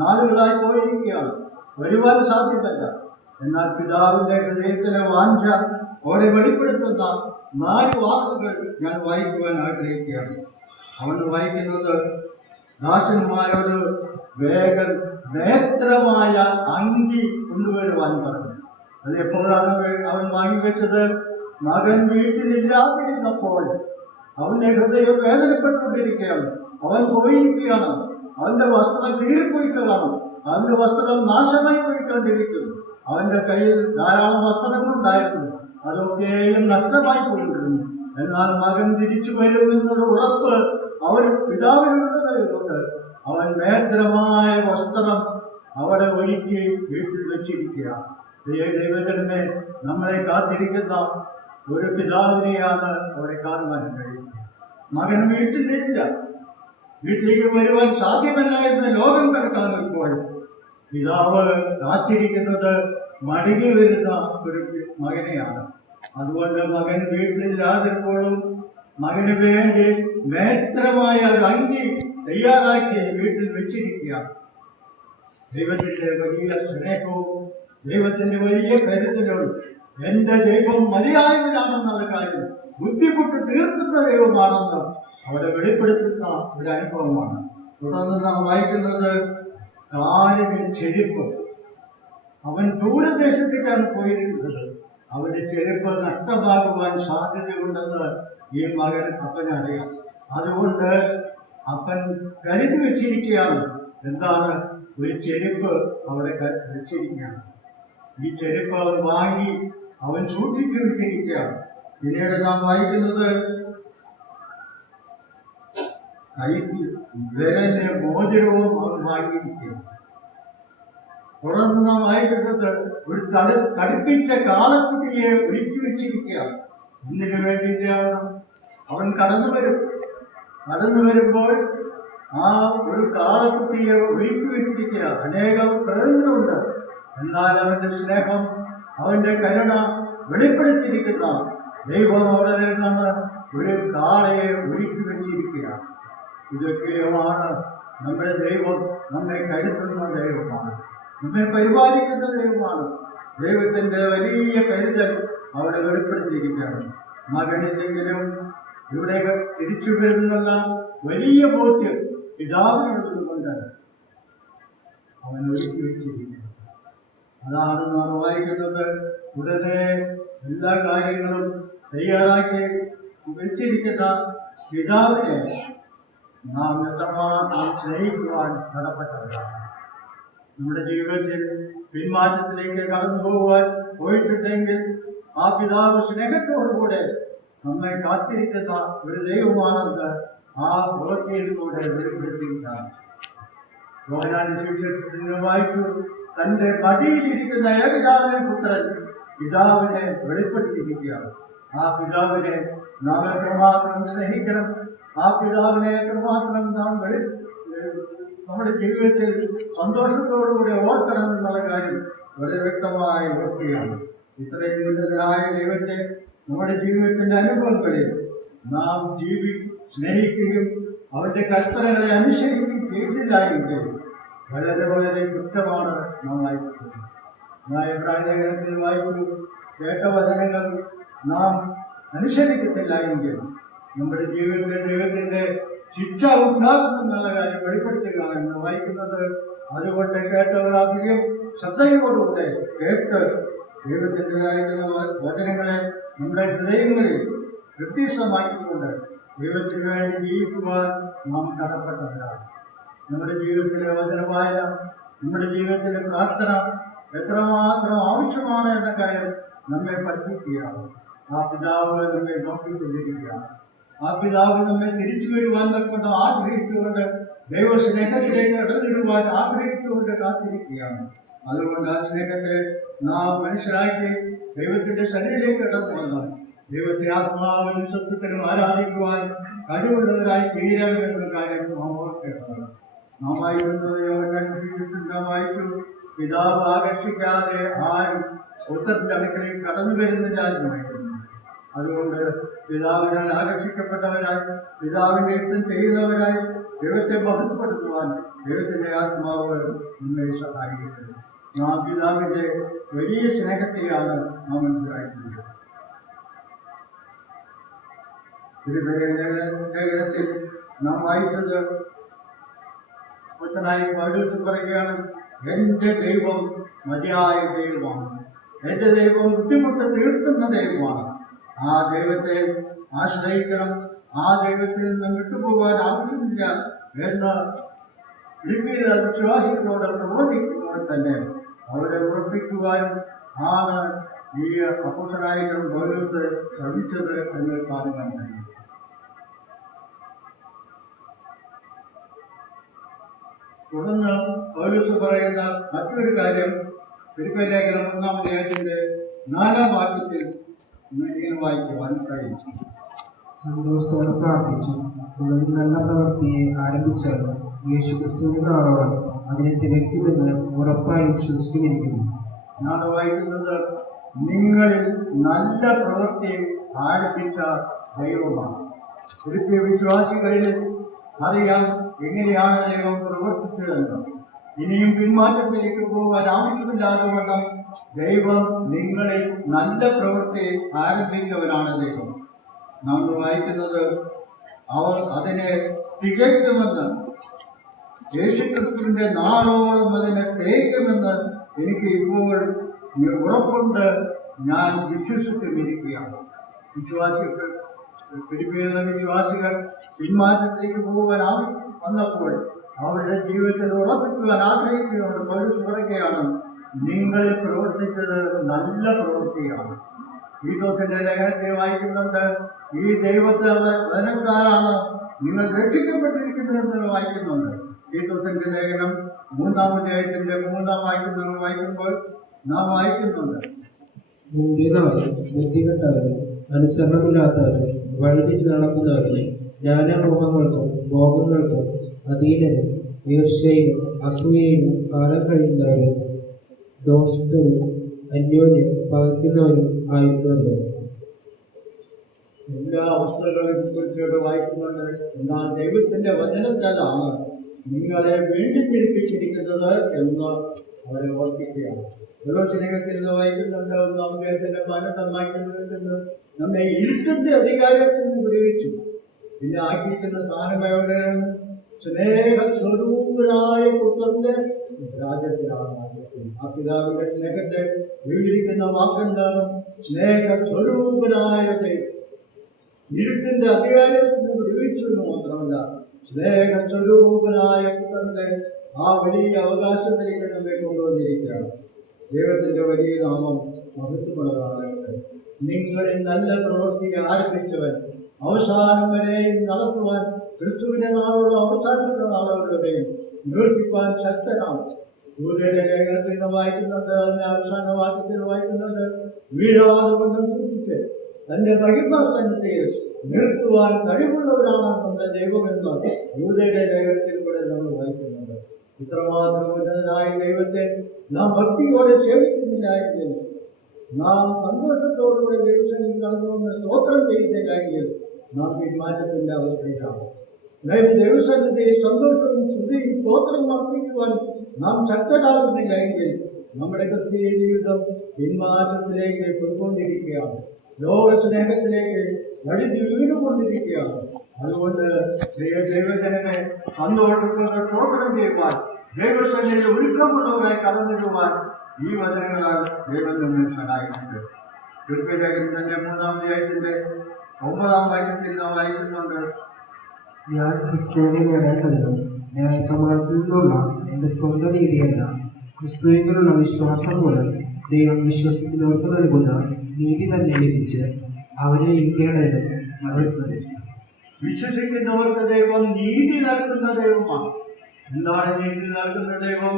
നാളുകളായി പോയിരിക്കുകയാണ്, വരുവാൻ സാധ്യതല്ല. എന്നാൽ പിതാവിന്റെ ഹൃദയത്തിലെ വാഞ്ച അവിടെ വെളിപ്പെടുത്തുന്ന 4 വാക്കുകൾ ഞാൻ വായിക്കുവാൻ ആഗ്രഹിക്കുകയാണ്. അവൻ വായിക്കുന്നത്, ദാസന്മാരോട് വേഗം നേത്രമായ അങ്കി കൊണ്ടുവരുവാൻ പറഞ്ഞു. അത് എപ്പോഴാണ് അവൻ വാങ്ങിവെച്ചത്? മകൻ വീട്ടിലില്ലാതിരുന്നപ്പോൾ. അവന്റെ ഹൃദയം വേദനപ്പെട്ടുകൊണ്ടിരിക്കുകയാണ്. അവൻ പോയിരിക്കുകയാണ്, അവന്റെ വസ്ത്രം കീറിപ്പോയിട്ടാണ്, അവന്റെ വസ്ത്രം നാശമായി പോയിക്കൊണ്ടിരിക്കുന്നു. അവന്റെ കയ്യിൽ ധാരാളം വസ്ത്രങ്ങളുണ്ടായിരുന്നു, അതൊക്കെയും നഷ്ടമായി പോയിരുന്നു. എന്നാൽ മകൻ തിരിച്ചു വരുമെന്നുള്ള ഉറപ്പ് അവൻ പിതാവിനുള്ളതുകൊണ്ട് അവൻ നേത്രമായ വസ്ത്രം അവിടെ ഒരുക്കി വീട്ടിൽ വെച്ചിരിക്കുകയാണ്. ദൈവജനമേ, നമ്മളെ കാത്തിരിക്കുന്ന ഒരു പിതാവിനെയാണ് അവിടെ കാണുവാൻ കഴിയുന്നത്. മകൻ വീട്ടിലില്ല, വീട്ടിലേക്ക് വരുവാൻ സാധ്യമല്ല എന്ന് ലോകം കണക്കാക്കുമ്പോൾ പിതാവ് കാത്തിരിക്കുന്നത് മടങ്ങി വരുന്ന ഒരു മകനെയാണ്. അതുകൊണ്ട് മകൻ വീട്ടിലില്ലാതിരുമ്പോഴും മകന് വേണ്ടി നേത്രമായ ഒരു അങ്കി തയ്യാറാക്കി വീട്ടിൽ വെച്ചിരിക്കുകയാണ്. ദൈവത്തിന്റെ വലിയ സ്നേഹവും ദൈവത്തിന്റെ വലിയ കരുതലും എന്റെ ദൈവം മതിയായവനാണെന്നുള്ള കാര്യം ബുദ്ധിമുട്ട് തീർക്കുന്ന ദൈവമാണെന്ന് അവിടെ വെളിപ്പെടുത്തുന്ന ഒരു അനുഭവമാണ്. തുടർന്ന് നാം വായിക്കുന്നത് കാലിന് ചെരുപ്പ്. അവൻ ദൂരദേശത്തേക്കാണ് പോയിരിക്കുന്നത്. അവന്റെ ചെരുപ്പ് നഷ്ടമാകുവാൻ സാധ്യതയുണ്ടെന്ന് ഈ മകൻ അപ്പനറിയാം. അതുകൊണ്ട് അപ്പൻ കരുതി വെച്ചിരിക്കുകയാണ്. എന്താണ്? ഒരു ചെരുപ്പ് അവിടെ വെച്ചിരിക്കുകയാണ്. ഈ ചെരുപ്പ് അവൻ വാങ്ങി അവൻ സൂക്ഷിച്ചു വെച്ചിരിക്കുകയാണ്. പിന്നീട് നാം വായിക്കുന്നത് വിരലിന് മോതിരവും അവൻ വാങ്ങിയിരിക്കുകയാണ്. തുടർന്ന് നാം വായിക്കുന്നത് ഒരു തടുപ്പിച്ച കാളക്കുട്ടിയെ ഒരുക്കി വെച്ചിരിക്കുകയാണ്. ഇതിനു വേണ്ടിയിട്ടാണ് അവൻ കടന്നു വരുമ്പോൾ ആ ഒരു കാളക്കുട്ടിയെ ഒരുക്കി വെച്ചിരിക്കുക. അനേകം പ്രകടനമുണ്ട്. എന്നാൽ അവന്റെ സ്നേഹം, അവന്റെ കരുണ വെളിപ്പെടുത്തിയിരിക്കുന്ന ദൈവം അവിടെ നിന്നാണ് ഒരു കാളയെ ഒരുക്കി വെച്ചിരിക്കുകയാണ്. ഇതൊക്കെയുമാണ് നമ്മുടെ ദൈവം. നമ്മെ കരുതുന്ന ദൈവമാണ്, നമ്മെ പരിപാലിക്കുന്ന ദൈവമാണ്. ദൈവത്തിന്റെ വലിയ കരുതൽ അവിടെ വെളിപ്പെടുത്തിയിരിക്കുകയാണ്. മകനില്ലെങ്കിലും ഇവിടെ തിരിച്ചു വരുന്നുള്ള വലിയ ബോധ്യം പിതാവിനുള്ളത് കൊണ്ട് അവൻ ഒരുക്കി വെച്ചിരിക്കുന്നു. അതാണ് നാം വായിക്കുന്നത്. ഉടനെ എല്ലാ കാര്യങ്ങളും തയ്യാറാക്കി വെച്ചിരിക്കുന്ന പിതാവിനെ നാം എത്രമാത്രം സ്നേഹിക്കുവാൻ കടപ്പെട്ടവരാണ്. നമ്മുടെ ജീവിതത്തിൽ പിന്മാറ്റത്തിലേക്ക് കടന്നു പോയിട്ടുണ്ടെങ്കിൽ ആ പിതാവ് സ്നേഹത്തോടുകൂടെ നമ്മെ കാത്തിരിക്കുന്ന ഒരു ദൈവമാണെന്ന് ആ പ്രവൃത്തിയിലൂടെ വെളിപ്പെടുത്തിയിട്ടാണ്. യോഹന്നാന്റെ സുവിശേഷത്തിൽ നിന്ന് വായിച്ചു, തന്റെ മടിയിലിരിക്കുന്ന ഏകജാതന പുത്രൻ പിതാവിനെ വെളിപ്പെടുത്തിയിരിക്കുകയാണ്. ആ പിതാവിനെ നാം എത്രമാത്രം സ്നേഹിക്കണം, ആ പിതാവിനെ എത്രമാത്രം നാം നമ്മുടെ ജീവിതത്തിൽ സന്തോഷത്തോടുകൂടി ഓർക്കണം എന്നുള്ള കാര്യം വളരെ വ്യക്തമായി ഓർക്കുകയാണ്. ഇത്രയും ഉന്നതനായ ദൈവത്തെ നമ്മുടെ ജീവിതത്തിന്റെ അനുഭവങ്ങളിൽ നാം സ്നേഹിക്കുകയും അവരുടെ കൽപ്പനകളെ അനുസരിക്കുകയും ചെയ്തില്ല എങ്കിൽ വളരെ വളരെ കുറ്റമാണ് നാം വായിക്കുന്നത്. ലേഖനത്തിൽ വായിച്ചു, കേട്ട വചനങ്ങൾ നാം അനുസരിക്കത്തില്ല എങ്കിൽ നമ്മുടെ ജീവിതത്തിൽ ദൈവത്തിന്റെ ശിക്ഷ ഉണ്ടാകുമെന്നുള്ള കാര്യം വെളിപ്പെടുത്തുകയാണ് എന്ന് വായിക്കുന്നത്. അതുകൊണ്ട് കേട്ടവർ അധികം ശ്രദ്ധയോടുകൂടെ കേട്ട് ദൈവത്തിന്റെ കാര്യക്കുന്ന വചനങ്ങളെ നമ്മുടെ ഹൃദയങ്ങളിൽ വ്യത്യസ്തമാക്കിക്കൊണ്ട് ദൈവത്തിന് വേണ്ടി ജീവിക്കുവാൻ നാം കടപ്പെട്ടവരാണ്. നമ്മുടെ ജീവിതത്തിലെ വചനവായന, നമ്മുടെ ജീവിതത്തിലെ പ്രാർത്ഥന എത്രമാത്രം ആവശ്യമാണ് എന്ന കാര്യം നമ്മെ പഠിപ്പിക്കുകയാണ്. ആ പിതാവ് നമ്മെ നോക്കിക്കൊണ്ടിരിക്കുകയാണ്. ആ പിതാവ് നമ്മെ തിരിച്ചു വരുവാൻ കൊണ്ട് ആഗ്രഹിച്ചുകൊണ്ട് ദൈവസ്നേഹത്തിലേക്ക് ഇടനിടുവാൻ ആഗ്രഹിച്ചുകൊണ്ട് കാത്തിരിക്കുകയാണ്. അതുകൊണ്ട് ആ സ്നേഹത്തെ നാം മനസ്സിലാക്കി ദൈവത്തിന്റെ ശരീരത്തിലേക്ക് ഇടന്നു വന്നാൽ ദൈവത്തെ ആത്മാവിനും സത്യത്തിനും ആരാധിക്കുവാൻ കഴിവുള്ളവരായി തീരണമെന്ന കാര്യം നാം ഓർക്കേണ്ടതാണ്. നാം വായിച്ചു, പിതാവ് ആകർഷിക്കാതെ ആരും പുത്രന്റെ അടുക്കലേക്ക് കടന്നു വരുന്നില്ല എന്ന് വായിക്കുന്നു. അതുകൊണ്ട് പിതാവിനാൽ ആകർഷിക്കപ്പെട്ടവരായി, പിതാവിന്റെ ഇഷ്ടം ചെയ്യുന്നവരായി ദൈവത്തെ ബഹുപ്പെടുത്തുവാൻ ദൈവത്തിന്റെ ആത്മാവ് നമ്മെ സഹായിക്കുന്നത്. നാം പിതാവിന്റെ വലിയ സ്നേഹത്തെയാണ് നാം മനസ്സിലാക്കുന്നത്. ലേഖനത്തിൽ നാം വായിച്ചത് പുത്രനായി പൗലോസ് പറയുകയാണ്, എന്റെ ദൈവം മതിയായ ദൈവമാണ്, എന്റെ ദൈവം ബുദ്ധിമുട്ട് തീർക്കുന്ന ദൈവമാണ്. ആ ദൈവത്തെ ആശ്രയിക്കണം, ആ ദൈവത്തിൽ നിന്ന് വിട്ടുപോകാൻ ആവശ്യമില്ല എന്ന് വിശ്വാസികളോട് പ്രബോധിക്കുമ്പോൾ തന്നെ അവരെ ഉറപ്പിക്കുവാനും ആണ് ഈ അപ്പോസ്തലനായിട്ടും പൗലോസ് ശ്രമിച്ചത് എന്ന് കാണുവാൻ കഴിയും. തുടർന്ന് പൗലോസ് പറയുന്ന മറ്റൊരു കാര്യം ഫിലിപ്പിയ ലേഖനം 1-ാം അധ്യായത്തിന്റെ 4-ാം വാക്യത്തിൽ ഇങ്ങനെ വായിക്കുവാൻ കഴിയും. സന്തോഷത്തോടെ പ്രാർത്ഥിച്ചു, നിങ്ങളിൽ നല്ല പ്രവൃത്തിയെ ആരംഭിച്ചാൽ യേശുക്രിസ്തുവിന്റെ നാളോളം അതിനെ തികയ്ക്കുമെന്ന് ഉറപ്പായി വിശ്വസിച്ചുമിരിക്കുന്നു. ഞാൻ വായിക്കുന്നത്, നിങ്ങളിൽ നല്ല പ്രവൃത്തി ആരംഭിച്ച ദൈവമാണ്. ഫിലിപ്പിയ വിശ്വാസികളിൽ അറിയാം എങ്ങനെയാണ് ദൈവം പ്രവർത്തിച്ചതെന്ന്. ഇനിയും പിന്മാറ്റത്തിലേക്ക് പോകാൻ ആവശ്യമില്ലാതെ വണ്ണം ദൈവം നിങ്ങളിൽ നല്ല പ്രവൃത്തി ആരംഭിച്ചവരാണ് ദൈവം. നാം വായിക്കുന്നത്, അവർ അതിനെ തികയ്ക്കുമെന്ന്, യേശുക്രിസ്തുവിന്റെ നാളോളം അതിനെ തേക്കുമെന്ന് എനിക്ക് ഇപ്പോൾ ഉറപ്പുണ്ട്, ഞാൻ വിശ്വസിച്ചുമിരിക്കുകയാണ്. വിശ്വാസികൾ, ഫിലിപ്പിയിലെ വിശ്വാസികൾ പിന്മാറ്റത്തിലേക്ക് പോകാൻ വന്നപ്പോൾ അവരുടെ ജീവിതത്തിൽ ഉറപ്പിക്കുവാൻ ആഗ്രഹിക്കുകയാണ്. പൗലോസ് പറയുകയാണ്, നിങ്ങളിൽ പ്രവർത്തിച്ചത് നല്ല പ്രവൃത്തിയാണ്. ഈശോത്തിന്റെ ലേഖനത്തെ വായിക്കുന്നുണ്ട്, ഈ ദൈവത്തെ വചനത്താലാണ് നിങ്ങൾ രക്ഷിക്കപ്പെട്ടിരിക്കുന്നതെന്ന് വായിക്കുന്നുണ്ട്. ഈശോത്തിന്റെ ലേഖനം 3-ാം അധ്യായത്തിന്റെ 3-ാം വായിക്കുമ്പോൾ നാം വായിക്കുന്നുണ്ട്, മുന്തിയവരും ബുദ്ധികെട്ടവരും അനുസരണമില്ലാത്തവരും വഴിതിരിഞ്ഞ് നടക്കുന്നവരും ജ്ഞാനമോഹങ്ങൾക്കും ഭോഗങ്ങൾക്കും അധീനരും ഈർഷ്യയിലും അസൂയയിലും കാലം കഴിയുന്നവരും ദോഷത്തരും അന്യോന്യം പകയ്ക്കുന്നവരും ആയിരുന്നല്ലോ. എല്ലാ അവസ്ഥകളെ കുറിച്ചോട് വായിക്കുന്നുണ്ട്. എന്നാൽ ദൈവത്തിന്റെ വചനത്താലാണ് നിങ്ങളെ വീണ്ടും പിടിപ്പിച്ചിരിക്കുന്നത് എന്ന് അവരെ ഓർപ്പിക്കുകയാണ്. ഓരോ സ്നേഹത്തിൽ നിന്ന് വായിക്കുന്നുണ്ട്, നമുക്ക് അദ്ദേഹത്തിന്റെ പല വായിക്കുന്നുണ്ട്. നമ്മെ ഇരുട്ടിന്റെ അധികാരത്തിൽ നിന്ന് വിടുവിച്ചു. പിന്നെ ആക്കിയിരിക്കുന്ന സ്ഥാനമേവടെയാണ് സ്നേഹസ്വരൂപനായ പുത്രന്റെ രാജ്യത്തിലാണ്. ആ പിതാവിന്റെ സ്നേഹത്തെ വിവരിക്കുന്ന വാക്കെന്താണ്? സ്നേഹസ്വരൂപനായ ദൈവം. ഇരുട്ടിന്റെ അധികാരത്തിൽ നിന്ന് വിടുവിച്ചു എന്ന് മാത്രമല്ല, സ്നേഹസ്വരൂപനായ പുത്രന്റെ ആ വലിയ അവകാശത്തിലേക്ക് നമ്മെ കൊണ്ടുവന്നിരിക്കുകയാണ്. ദൈവത്തിന്റെ വലിയ നാമം മഹത്വമുള്ളതാകട്ടെ. നിങ്ങളിൽ നല്ല പ്രവൃത്തി ആരംഭിച്ചവൻ അവസാനം വരെയും നടത്തുവാൻ ക്രിസ്തുവിന്റെ നാളുള്ള അവസാനത്തെ നാളുകളുടെയും നിവർത്തിപ്പാൻ ശക്തനാണ്. യൂദയുടെ ലേഖനത്തിൽ നിന്ന് വായിക്കുന്നത്, അതിന്റെ അവസാന വാക്യത്തിൽ വായിക്കുന്നത്, വീഴാതെ കൊണ്ടും സൂക്ഷിച്ച് തന്റെ മഹിമാസന്നതയിൽ നിർത്തുവാൻ കഴിവുള്ളവരാണ് നമ്മുടെ ദൈവമെന്ന് യൂദയുടെ ലേഖനത്തിൽ കൂടെ നമ്മൾ വായിക്കുന്നുണ്ട്. ഇത്രമാത്രം ഉന്നതനായ ദൈവത്തെ നാം ഭക്തിയോടെ സേവിക്കുന്നില്ല എങ്കിൽ, നാം സന്തോഷത്തോടുകൂടെ ദൈവസേനയിൽ കടന്നുവന്ന് സ്തോത്രം ചെയ്യുന്നില്ല എങ്കിൽ നാം പിന്മാറ്റത്തിന്റെ അവസ്ഥയിലാണ്. അതായത് ദൈവസന്നിധിയിൽ സന്തോഷവും സ്തുതിയും സ്തോത്രം വർദ്ധിക്കുവാൻ നാം ശക്തരാകുന്നില്ല എങ്കിൽ നമ്മുടെ ക്രിസ്തീയ ജീവിതം പിന്മാറ്റത്തിലേക്ക് പോയിക്കൊണ്ടിരിക്കുകയാണ്. ലോക സ്നേഹത്തിലേക്ക് വഴുതി വീണുകൊണ്ടിരിക്കുകയാണ്. അതുകൊണ്ട് പ്രിയ ദൈവജനങ്ങളെ സന്തോഷത്തോടെ സ്തോത്രം ചെയ്യുവാൻ, ദൈവസേനയിൽ ഒരുക്കമുള്ളവരായി കടന്നിടുവാൻ ഈ വചനങ്ങളാൽ ദൈവം നമ്മെ സഹായിക്കുന്നത്. ലേഖനത്തിന്റെ 3-ാം അധ്യായത്തിന്റെ 9-ാം വാക്യത്തിൽ നാം വായിക്കുന്നുണ്ട്, ഞാൻ ക്രിസ്തുവിനെ നേടേണ്ടതിനും ന്യായപ്രമാണത്തിൽ നിന്നുള്ള എൻ്റെ സ്വന്തം നീതിയല്ല, ക്രിസ്തുവിലുള്ള വിശ്വാസം മൂലം ദൈവം വിശ്വസിക്കുന്നവർക്ക് നൽകുന്ന നീതി തന്നെ ലഭിച്ച് അവരെ ഇരിക്കേണ്ടതിനും വിശ്വസിക്കുന്നവർക്ക് ദൈവം നീതി നൽകുന്ന ദൈവമാണ്. എന്താണ് നീതി നൽകുന്ന ദൈവം?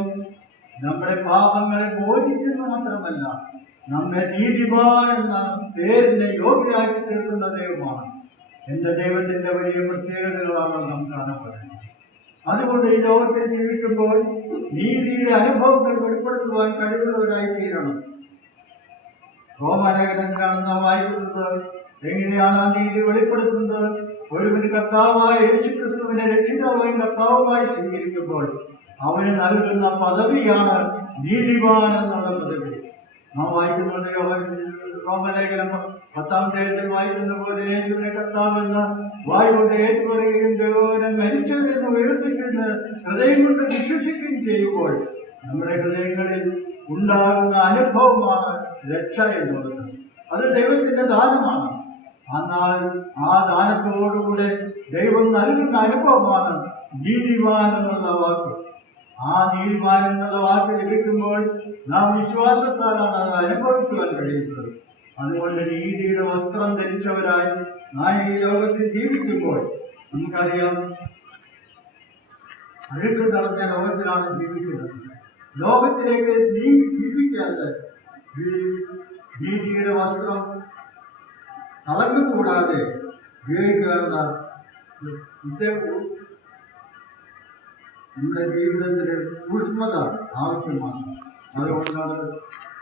നമ്മുടെ പാപങ്ങളെ ബോധിക്കുന്ന മാത്രമല്ല, നമ്മെ നീതിമാൻ എന്ന പേരിനെ യോഗ്യരാക്കി തീർക്കുന്ന ദൈവമാണ്. എന്റെ ദൈവത്തിന്റെ വലിയ പ്രത്യേകതകളാണ് നാം കാണപ്പെടുന്നത്. അതുകൊണ്ട് ഈ ലോകത്തിൽ ജീവിക്കുമ്പോൾ നീതിയുടെ അനുഭവങ്ങൾ വെളിപ്പെടുത്തുവാൻ കഴിവുള്ളവരായി തീരണം. റോമാലേഖനത്തിലാണ് നാം വായിക്കുന്നത്, എങ്ങനെയാണ് ആ നീതി വെളിപ്പെടുത്തുന്നത്? ഒരുവന് കർത്താവായ യേശുക്രിസ്തുവിനെ രക്ഷിതാവായും കർത്താവുമായി സ്വീകരിക്കുമ്പോൾ അവന് നൽകുന്ന പദവിയാണ് നീതിമാൻ എന്നുള്ള പദവി. നാം വായിക്കുന്നത് റോമലേഖനം 10-ാം അധ്യായത്തിൽ വായിക്കുന്ന പോലെ, യേശുവിനെ കർത്താവെന്ന് വായുകൊണ്ട് ഏറ്റുപറയുകയും ദൈവനെ മരിച്ചവരിൽ നിന്ന് ഉയർത്തിക്കുന്ന ഹൃദയം കൊണ്ട് വിശ്വസിക്കുകയും ചെയ്യുമ്പോൾ നമ്മുടെ ഹൃദയങ്ങളിൽ ഉണ്ടാകുന്ന അനുഭവമാണ് രക്ഷ എന്നുള്ളത്. അത് ദൈവത്തിന്റെ ദാനമാണ്. എന്നാൽ ആ ദാനത്തോടുകൂടെ ദൈവം നൽകുന്ന അനുഭവമാണ് നീതിമാൻ എന്നുള്ള വാക്ക്. ആ നീതിമാൻ എന്നുള്ള വാക്ക് ലഭിക്കുമ്പോൾ നാം വിശ്വാസത്താലാണ് അത് അനുഭവിക്കുവാൻ കഴിയുന്നത്. അതുകൊണ്ട് നീതിയുടെ വസ്ത്രം ധരിച്ചവരായി നാം ഈ ലോകത്തിൽ ജീവിക്കുമ്പോൾ, നമുക്കറിയാം അഴുക്ക് നിറഞ്ഞ ലോകത്തിലാണ് ജീവിക്കുന്നത്. ലോകത്തിലേക്ക് ജീവിക്കാതെ നീതിയുടെ വസ്ത്രം കളങ്കൂടാതെ ഉപയോഗിക്കാനുള്ള നമ്മുടെ ജീവിതത്തിലെ സൂക്ഷ്മത ആവശ്യമാണ്. അതുകൊണ്ടാണ്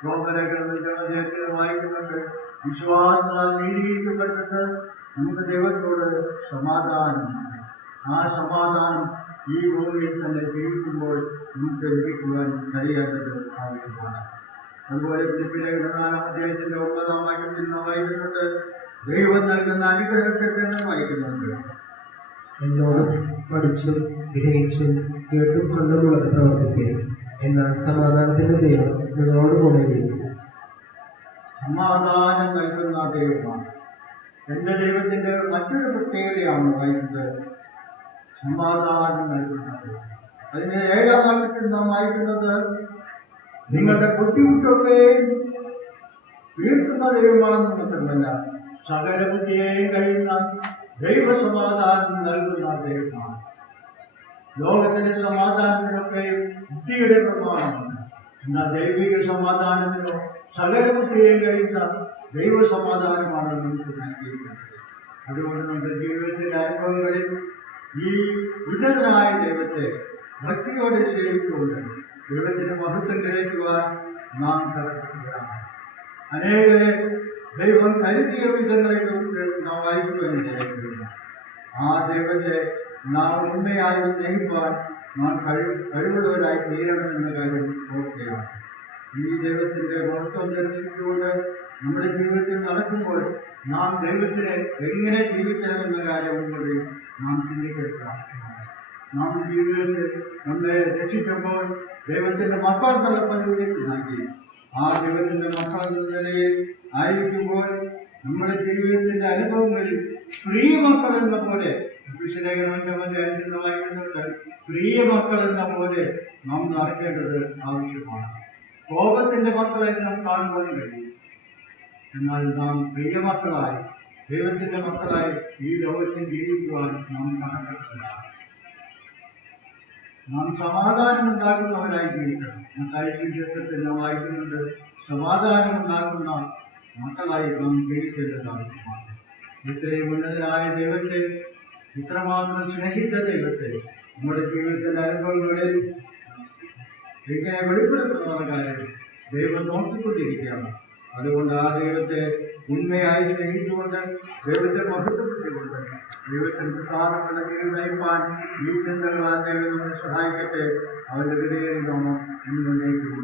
റോമലേഖനത്തിൽ വായിക്കുന്നത്, വിശ്വാസത്താൽ നീതീകരിക്കപ്പെട്ടിട്ട് നമുക്ക് ദൈവത്തോട് സമാധാനമുണ്ട്. ആ സമാധാനം ഈ ഭൂമിയിൽ തന്നെ ജീവിക്കുമ്പോൾ നമുക്ക് ലഭിക്കുവാൻ കഴിയേണ്ടത് ആവശ്യമാണ്. അതുപോലെ ഫിലിപ്പിലേഖനം 4-ാം അധ്യായത്തിന്റെ 9-ാം വാക്യത്തിൽ നാം വായിക്കുന്നുണ്ട്, ദൈവം നൽകുന്ന അനുഗ്രഹത്തെ തന്നെ വായിക്കുന്നുണ്ട്, എന്നോട് പഠിച്ചും ഗ്രഹിച്ചും കേട്ടും കണ്ടുമുള്ളത് പ്രവർത്തിപ്പിക്കും, എന്നാൽ സമാധാനത്തിന്റെ ദൈവം നിങ്ങളോടുകൂടെ ഇരിക്കും. സമാധാനം നൽകുന്ന ദൈവമാണ്. എന്റെ ദൈവത്തിന്റെ മറ്റൊരു പ്രത്യേകതയാണ് വായിക്കുന്നത്, സമാധാനം നൽകുന്നത്. അതിന്റെ 7-ാം വാക്യത്തിൽ നാം വായിക്കുന്നത്, നിങ്ങളുടെ ബുദ്ധിമുട്ടൊക്കെ തീർക്കുന്ന ദൈവമാണെന്ന് മാത്രമല്ല, സകല ബുദ്ധിയെയും കഴിയുന്ന ദൈവസമാധാനം നൽകുന്ന ദൈവമാണ്. ലോകത്തിലെ സമാധാനത്തിനൊക്കെ ബുദ്ധിയുടെ പ്രമാണമാണ്. എന്നാൽ ദൈവിക സമാധാനത്തിനോ സകല ബുദ്ധിയെയും കഴിയുന്ന ദൈവസമാധാനമാണ് നമുക്ക് നൽകിയിരിക്കുന്നത്. അതുകൊണ്ട് നമ്മുടെ ജീവിതത്തിലെ അനുഭവങ്ങളിൽ ഈ ഉന്നതനായ ദൈവത്തെ ഭക്തിയോടെ സേവിച്ചുകൊണ്ട് ദൈവത്തിന് മഹത്വം ഗ്രഹിക്കുവാൻ നാം കടക്കുകയാണ്. അനേകരെ ദൈവം കരുതിയ വിധങ്ങളെ നാം വായിക്കുകയാണ്. ആ ദൈവത്തെ നാം ഉണ്മയായി സ്നേഹിപ്പാൻ നാം കഴിവുള്ളവരായി തീരണമെന്ന കാര്യം ഓർക്കുകയാണ്. ഈ ദൈവത്തിൻ്റെ മഹത്വം ദർശിച്ചുകൊണ്ട് നമ്മുടെ ജീവിതത്തിൽ നടക്കുമ്പോൾ നാം ദൈവത്തിനെ എങ്ങനെ ജീവിക്കണമെന്ന കാര്യം കൂടി നാം ചിന്തിക്കേണ്ടതാണ്. നാം ജീവിതത്തിൽ നമ്മെ രക്ഷിക്കുമ്പോൾ ദൈവത്തിൻ്റെ മക്കൾ എന്നുള്ള പദവിയിലേക്ക് നൽകി. ആ ദൈവത്തിൻ്റെ മക്കൾ എന്ന നിലയിൽ ആയിരിക്കുമ്പോൾ നമ്മുടെ ജീവിതത്തിൻ്റെ അനുഭവങ്ങളിൽ പ്രിയ മക്കൾ എന്ന പോലെ വിശുദ്ധലേഖനത്തിന്റെ മധ്യത്തിൽ വായിക്കുന്നുണ്ട്, പ്രിയ മക്കൾ എന്ന പോലെ നാം നടക്കേണ്ടത് ആവശ്യമാണ്. കോപത്തിന്റെ മക്കളെ നാം കാണുവാൻ കഴിയും. എന്നാൽ നാം പ്രിയമക്കളായി ദൈവത്തിന്റെ മക്കളായി ഈ ലോകത്തിൽ ജീവിക്കുവാൻ നാം കണക്കെടുക്കുന്നതാണ്. നാം സമാധാനം ഉണ്ടാക്കുന്നവരായി ജീവിക്കണം. കാര്യശീലത്തിൽ നാം വായിക്കുന്നുണ്ട്, സമാധാനം ഉണ്ടാക്കുന്ന മക്കളായി നാം ജീവിക്കേണ്ടത് ആവശ്യമാണ്. ഇത്രയും ഉന്നതനായ ദൈവത്തെ, ഇത്രമാത്രം സ്നേഹിച്ച ദൈവത്തെ നമ്മുടെ ജീവിതത്തിൻ്റെ അനുഭവങ്ങളിൽ ഇങ്ങനെ വെളിപ്പെടുത്തുന്ന കാര്യം ദൈവം നോക്കിക്കൊണ്ടിരിക്കുകയാണ്. അതുകൊണ്ട് ആ ദൈവത്തെ ഉണ്മയായി സ്നേഹിച്ചുകൊണ്ട്, ദൈവത്തെ മഹത്വപ്പെടുത്തിക്കൊണ്ട് ദൈവത്തിന് പ്രസാദമുള്ള ജീവിതം നയിപ്പാൻ ഈ ചിന്തകളാൽ ദൈവം നമ്മെ സഹായിക്കട്ടെ. അവൻ്റെ വിലയേറിയ നാമം ഇന്ന് മുന്നേക്കും.